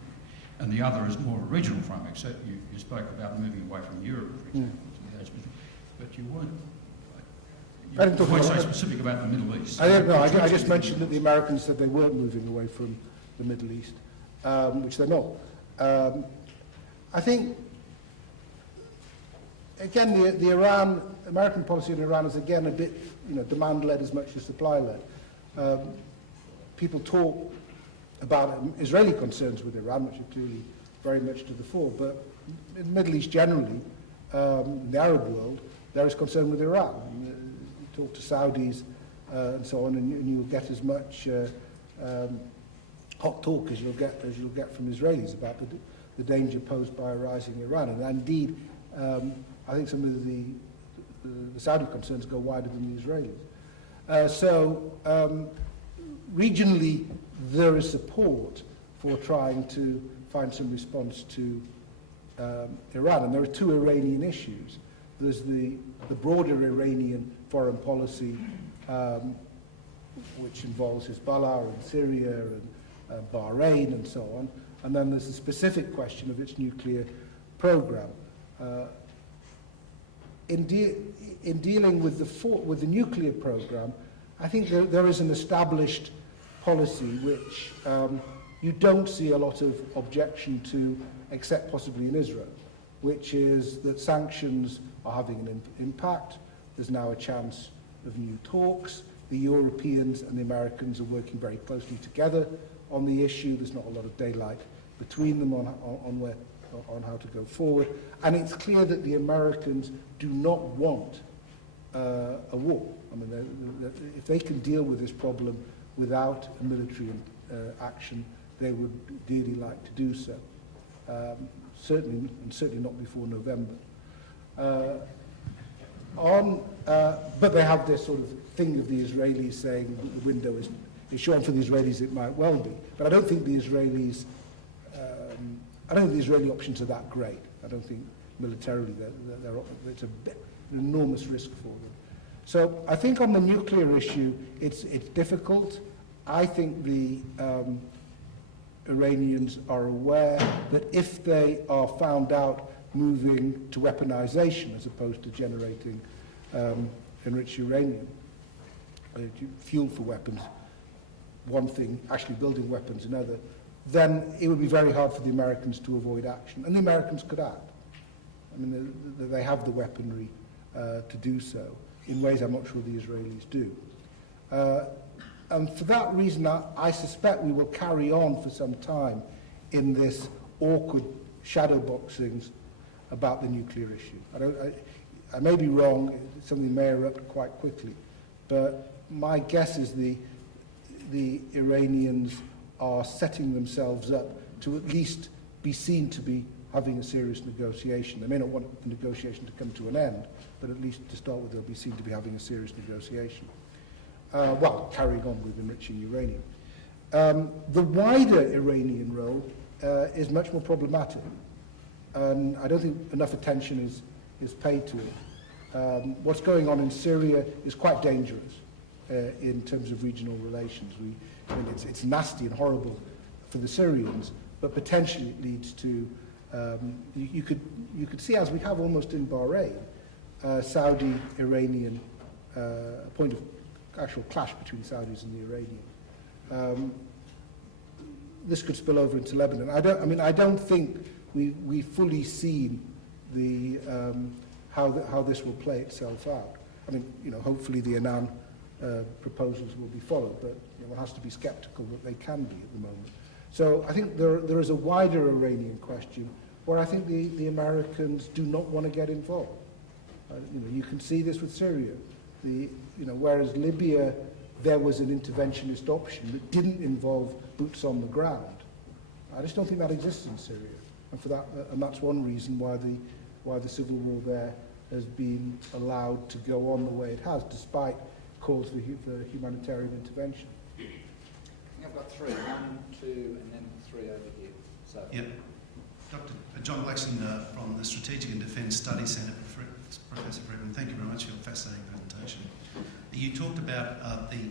and the other is more a regional framework. So you spoke about moving away from Europe, for example, to the Asia Pacific, but you weren't so specific about the Middle East. I don't know. I just mentioned that the Americans said they weren't moving away from the Middle East, which they're not. I think, again, the American policy in Iran is again a bit, demand-led as much as supply-led. People talk about Israeli concerns with Iran, which are clearly very much to the fore, but in the Middle East generally, in the Arab world, there is concern with Iran. You talk to Saudis and so on, and you'll get as much hot talk as you'll get from Israelis about the danger posed by a rising Iran. And indeed, I think some of the Saudi concerns go wider than the Israelis. Regionally, there is support for trying to find some response to Iran. And there are two Iranian issues. There's the broader Iranian foreign policy, which involves Hezbollah and Syria and Bahrain and so on. And then there's the specific question of its nuclear program. In dealing with the nuclear program, I think there is an established policy which you don't see a lot of objection to, except possibly in Israel, which is that sanctions are having an impact. There's now a chance of new talks. The Europeans and the Americans are working very closely together on the issue. There's not a lot of daylight between them on how to go forward. And it's clear that the Americans do not want a war. I mean, if they can deal with this problem without a military action, they would dearly like to do so. Certainly not before November. But they have this sort of thing of the Israelis saying that the window is short. For the Israelis, it might well be. But I don't think the Israelis. I don't think the Israeli options are that great. I don't think militarily it's an enormous risk for them. So I think on the nuclear issue, it's difficult. I think the Iranians are aware that if they are found out moving to weaponization as opposed to generating enriched uranium, fuel for weapons, one thing, actually building weapons another, then it would be very hard for the Americans to avoid action. And the Americans could act. I mean, they have the weaponry to do so in ways I'm not sure the Israelis do. And for that reason, I suspect we will carry on for some time in this awkward shadow boxings about the nuclear issue. I may be wrong, something may erupt quite quickly, but my guess is the Iranians are setting themselves up to at least be seen to be having a serious negotiation. They may not want the negotiation to come to an end, but at least to start with, they'll be seen to be having a serious negotiation. Well, carrying on with enriching uranium. The wider Iranian role is much more problematic, and I don't think enough attention is paid to it. What's going on in Syria is quite dangerous in terms of regional relations. I mean, it's nasty and horrible for the Syrians, but potentially it leads to you could see, as we have almost in Bahrain, Saudi-Iranian point of actual clash between Saudis and the Iranians. This could spill over into Lebanon. I don't think we've fully seen the how this will play itself out. I mean, hopefully the Annan proposals will be followed, but one has to be sceptical that they can be at the moment. So I think there is a wider Iranian question where I think the Americans do not want to get involved. You can see this with Syria. Whereas Libya, there was an interventionist option that didn't involve boots on the ground. I just don't think that exists in Syria, and that's one reason why the civil war there has been allowed to go on the way it has, despite calls for humanitarian intervention. I think I've got three. 1, 2, and then 3 over here. So. Yep. Dr. John Blackson from the Strategic and Defence Studies Centre. Professor Freedman, thank you very much for your fascinating presentation. You talked about the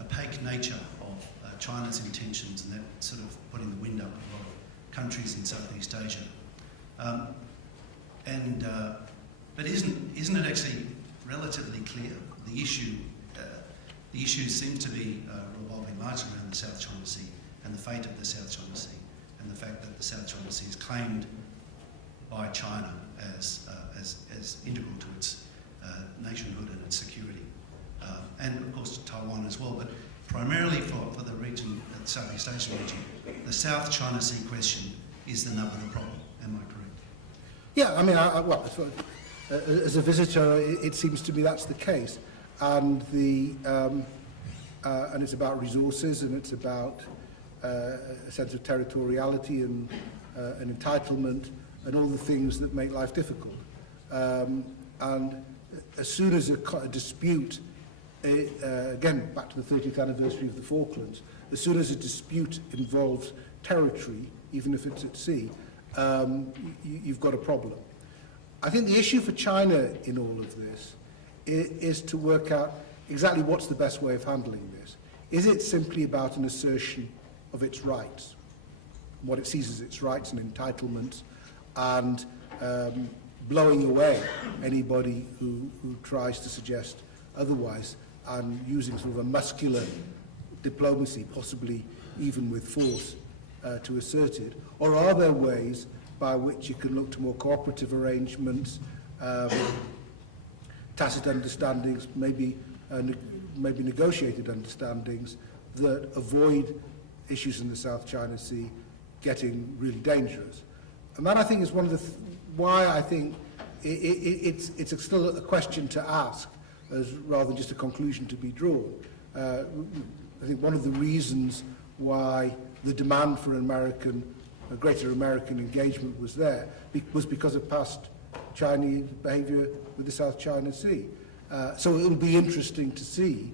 opaque nature of China's intentions, and that sort of putting the wind up a lot of countries in Southeast Asia. But isn't it actually relatively clear? The issue seems to be revolving largely around the South China Sea and the fate of the South China Sea, and the fact that the South China Sea is claimed by China as integral to its nationhood and its security, and of course to Taiwan as well. But primarily for the region, the Southeast Asian region, the South China Sea question is the nub of the problem. Am I correct? Yeah, I mean, as a visitor, it seems to me that's the case, and and it's about resources, and it's about a sense of territoriality and entitlement, and all the things that make life difficult. And as soon as a dispute, again, back to the 30th anniversary of the Falklands, as soon as a dispute involves territory, even if it's at sea, you've got a problem. I think the issue for China in all of this is to work out exactly what's the best way of handling this. Is it simply about an assertion of its rights, what it sees as its rights and entitlements, and blowing away anybody who tries to suggest otherwise, and using sort of a muscular diplomacy, possibly even with force, to assert it? Or are there ways by which you can look to more cooperative arrangements, tacit understandings, maybe negotiated understandings that avoid issues in the South China Sea getting really dangerous? And that, I think, is one of the why I think it's still a question to ask, as rather than just a conclusion to be drawn. I think one of the reasons why the demand for a greater American engagement was there was because of past Chinese behaviour with the South China Sea. So it'll be interesting to see,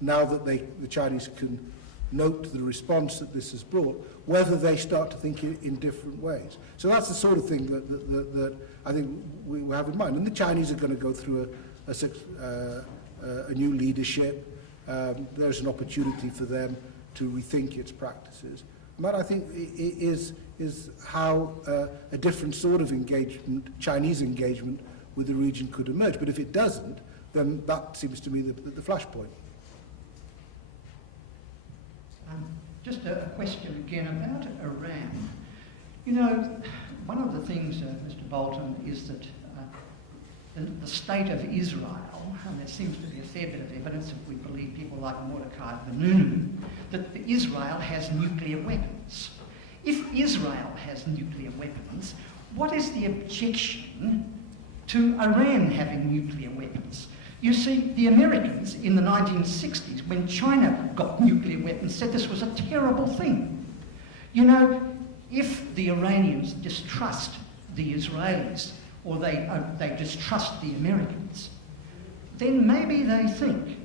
now that the Chinese can note the response that this has brought, whether they start to think in different ways. So that's the sort of thing that I think we have in mind. And the Chinese are going to go through a new leadership. There's an opportunity for them to rethink its practices. And that, I think, is how a different sort of engagement, Chinese engagement with the region, could emerge. But if it doesn't, then that seems to me the flashpoint. Just a question again about Iran. You know, one of the things, Mr. Bolton, is that the state of Israel, and there seems to be a fair bit of evidence, if we believe people like Mordecai Benunu, that Israel has nuclear weapons. If Israel has nuclear weapons, what is the objection to Iran having nuclear weapons? You see, the Americans in the 1960s, when China got nuclear weapons, said this was a terrible thing. You know, if the Iranians distrust the Israelis, or they distrust the Americans, then maybe they think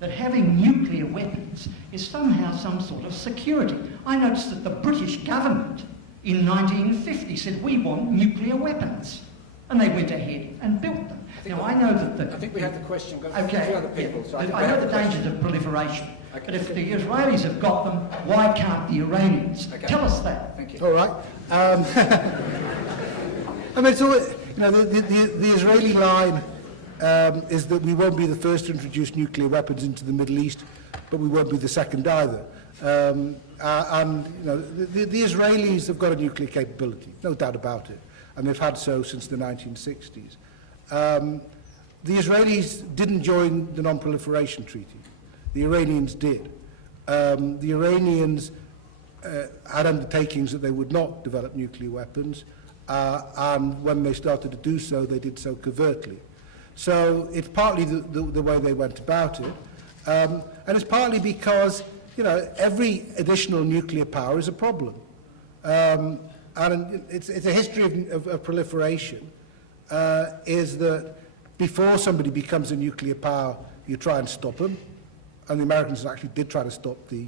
that having nuclear weapons is somehow some sort of security. I noticed that the British government in 1950 said, we want nuclear weapons. And they went ahead and built them. Now, I know that I think we have the question. Got okay, a few other people. So I know the dangers of proliferation. Okay. But if the Israelis have got them, why can't the Iranians? Okay. Tell us that. Thank you. All right. I mean, so, you know, the Israeli line is that we won't be the first to introduce nuclear weapons into the Middle East, but we won't be the second either. And you know, the Israelis have got a nuclear capability, no doubt about it, and they've had so since the 1960s. The Israelis didn't join the Non-Proliferation Treaty. The Iranians did. The Iranians had undertakings that they would not develop nuclear weapons, and when they started to do so, they did so covertly. So it's partly the way they went about it, and it's partly because, you know, every additional nuclear power is a problem. And it's a history of proliferation, is that before somebody becomes a nuclear power, you try and stop them. And the Americans actually did try to stop the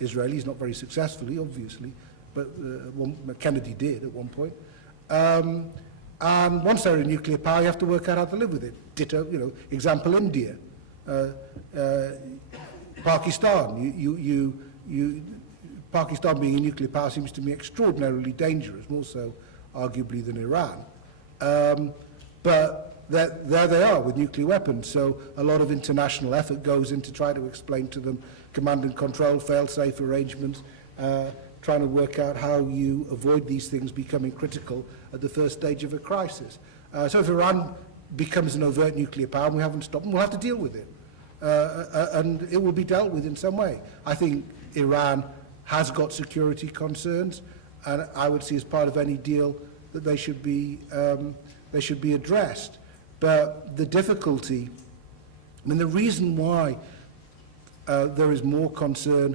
Israelis, not very successfully, obviously, but Kennedy did at one point. And once they're a nuclear power, you have to work out how to live with it. Ditto, you know, example, India, Pakistan. Pakistan being a nuclear power seems to me extraordinarily dangerous, more so arguably than Iran. But there they are with nuclear weapons, so a lot of international effort goes into trying to explain to them command and control, fail-safe arrangements, trying to work out how you avoid these things becoming critical at the first stage of a crisis. So if Iran becomes an overt nuclear power and we haven't stopped them, we'll have to deal with it. And it will be dealt with in some way. I think Iran has got security concerns, and I would see as part of any deal that they should be addressed. But the difficulty, I mean, the reason why there is more concern,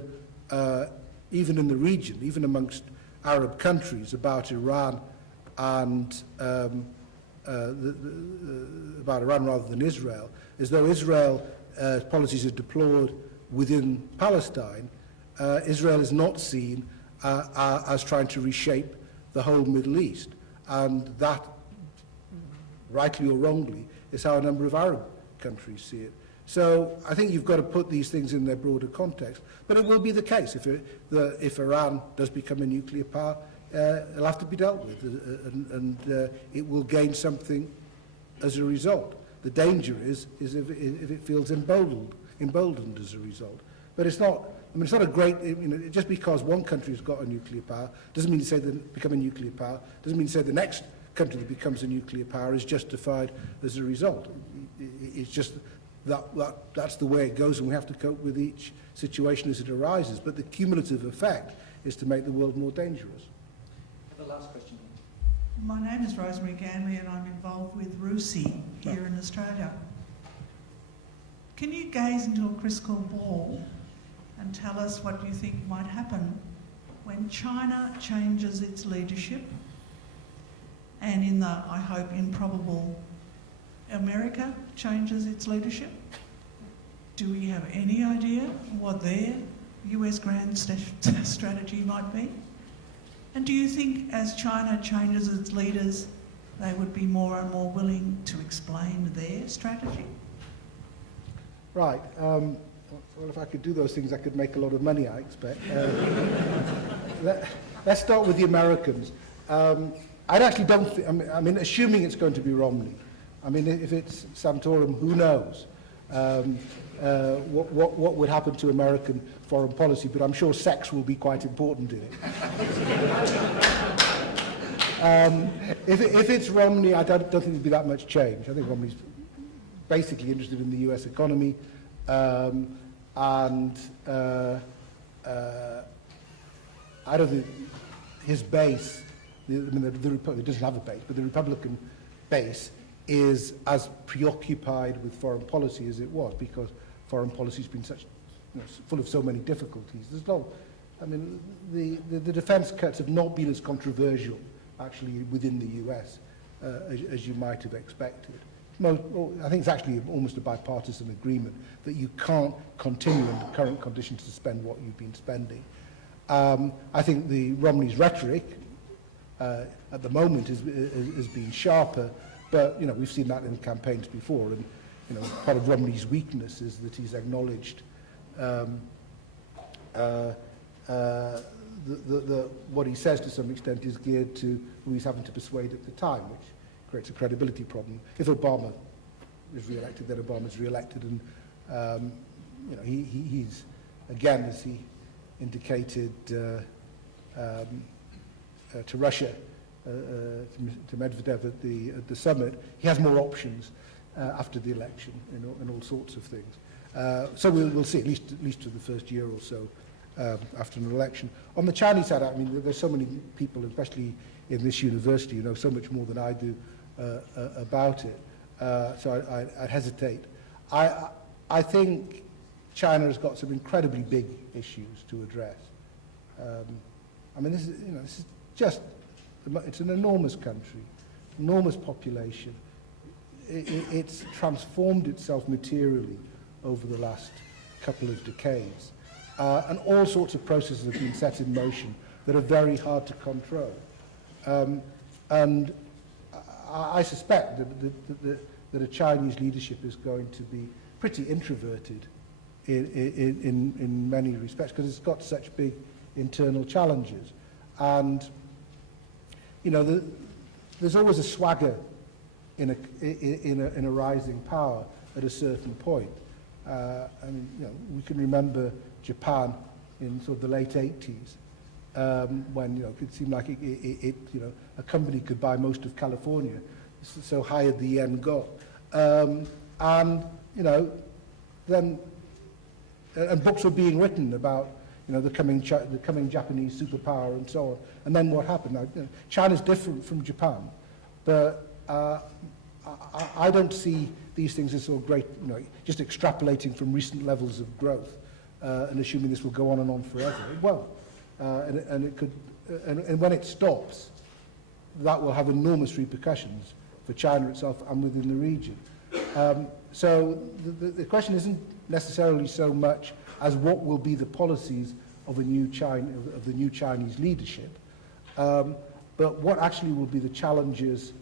even in the region, even amongst Arab countries, about Iran and about Iran rather than Israel, is though Israel policies are deplored within Palestine, Israel is not seen as trying to reshape the whole Middle East, and that, rightly or wrongly, is how a number of Arab countries see it. So I think you've got to put these things in their broader context. But it will be the case. If Iran does become a nuclear power, it'll have to be dealt with, and it will gain something as a result. The danger is if it feels emboldened as a result. But it's not. I mean, it's not a great. You know, just because one country has got a nuclear power doesn't mean to say they become a nuclear power. Doesn't mean to say the next country that becomes a nuclear power is justified as a result. It's just that's the way it goes, and we have to cope with each situation as it arises. But the cumulative effect is to make the world more dangerous. The last question. My name is Rosemary Ganley, and I'm involved with RUSI here in Australia. Can you gaze into a crystal ball and tell us what you think might happen when China changes its leadership, and in the, I hope, improbable America changes its leadership? Do we have any idea what their US grand strategy might be? And do you think as China changes its leaders, they would be more and more willing to explain their strategy? Right. Well, if I could do those things, I could make a lot of money, I expect. Let's start with the Americans. I actually don't think, I mean, assuming it's going to be Romney, I mean, if it's Santorum, who knows what would happen to American foreign policy, but I'm sure sex will be quite important in it. If it's Romney, I don't think there'll be that much change. I think Romney's basically interested in the US economy, and I don't think his base, I mean, it doesn't have a base, but the Republican base is as preoccupied with foreign policy as it was, because foreign policy has been such, full of so many difficulties. There's no, I mean, the defence cuts have not been as controversial, actually, within the US as you might have expected. I think it's actually almost a bipartisan agreement that you can't continue in the current conditions to spend what you've been spending. I think the Romney's rhetoric at the moment has been sharper, but we've seen that in campaigns before, and part of Romney's weakness is that he's acknowledged what he says to some extent is geared to who he's having to persuade at the time, which creates a credibility problem. If Obama is re-elected, then Obama's re-elected, and he's again, as he indicated to Russia, to Medvedev at the summit, he has more options after the election in all sorts of things. So we'll see, at least for the first year or so after an election. On the Chinese side, I mean, there's so many people, especially in this university, who know so much more than I do about it. So I'd hesitate. I think China has got some incredibly big issues to address. I mean, this is just, it's an enormous country, enormous population. It's transformed itself materially over the last couple of decades. And all sorts of processes have been set in motion that are very hard to control. And I suspect that a Chinese leadership is going to be pretty introverted in many respects, because it's got such big internal challenges. And, there's always a swagger in a rising power at a certain point. I mean, we can remember Japan in sort of the late 80s, when it seemed like a company could buy most of California, so high had the yen got, and books were being written about the coming Japanese superpower and so on. And then what happened? Now, China's different from Japan, but I don't see these things as sort of great, just extrapolating from recent levels of growth and assuming this will go on and on forever. It won't. And it could, and when it stops, that will have enormous repercussions for China itself and within the region. So the question isn't necessarily so much as what will be the policies of the new Chinese leadership, but what actually will be the challenges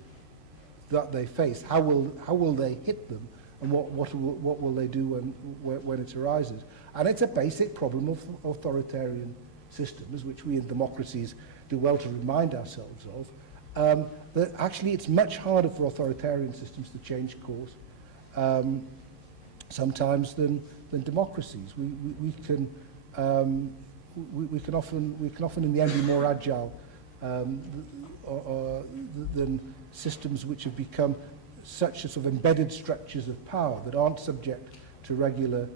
that they face. How will they hit them, and what will they do when it arises? And it's a basic problem of authoritarian systems, which we in democracies do well to remind ourselves of, that actually it's much harder for authoritarian systems to change course sometimes than democracies. We can often in the end be more agile than systems which have become such sort of embedded structures of power that aren't subject to regular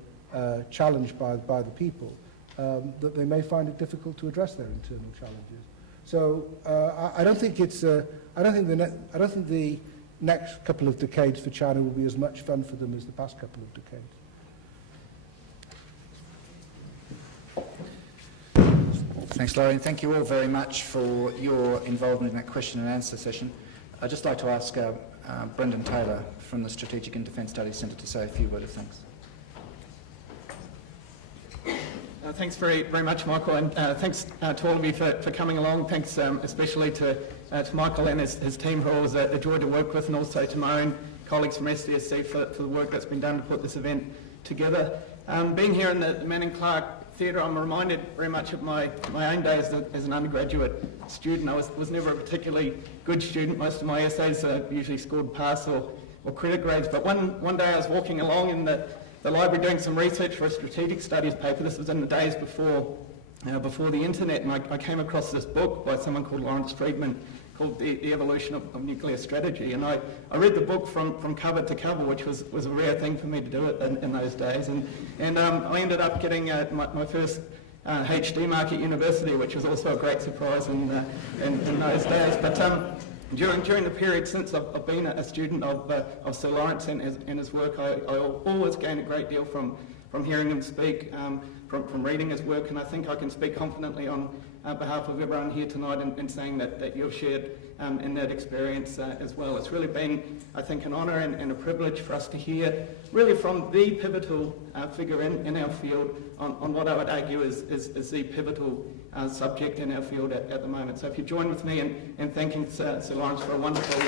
challenge by the people, that they may find it difficult to address their internal challenges. So I don't think the next couple of decades for China will be as much fun for them as the past couple of decades. Thanks, Laurie, and thank you all very much for your involvement in that question and answer session. I'd just like to ask Brendan Taylor from the Strategic and Defence Studies Centre to say a few words of thanks. Thanks very much, Michael, and thanks to all of you for coming along. Thanks especially to Michael and his team, who are always a joy to work with, and also to my own colleagues from SDSC for the work that's been done to put this event together. Being here in the Manning Clark Theatre, I'm reminded very much of my own days as an undergraduate student. I was never a particularly good student. Most of my essays usually scored pass or credit grades, but one day I was walking along in the library doing some research for a strategic studies paper. This was in the days before the internet, and I came across this book by someone called Lawrence Freedman called The Evolution of Nuclear Strategy, and I read the book from cover to cover, which was a rare thing for me to do in those days, and I ended up getting my first HD mark at university, which was also a great surprise in those days. But During the period since I've been a student of Sir Lawrence and his work, I always gain a great deal from hearing him speak, from reading his work, and I think I can speak confidently on behalf of everyone here tonight in saying that you've shared in that experience as well. It's really been, I think, an honour and a privilege for us to hear really from the pivotal figure in our field on what I would argue is the pivotal subject in our field at the moment. So if you join with me in thanking Sir Lawrence for a wonderful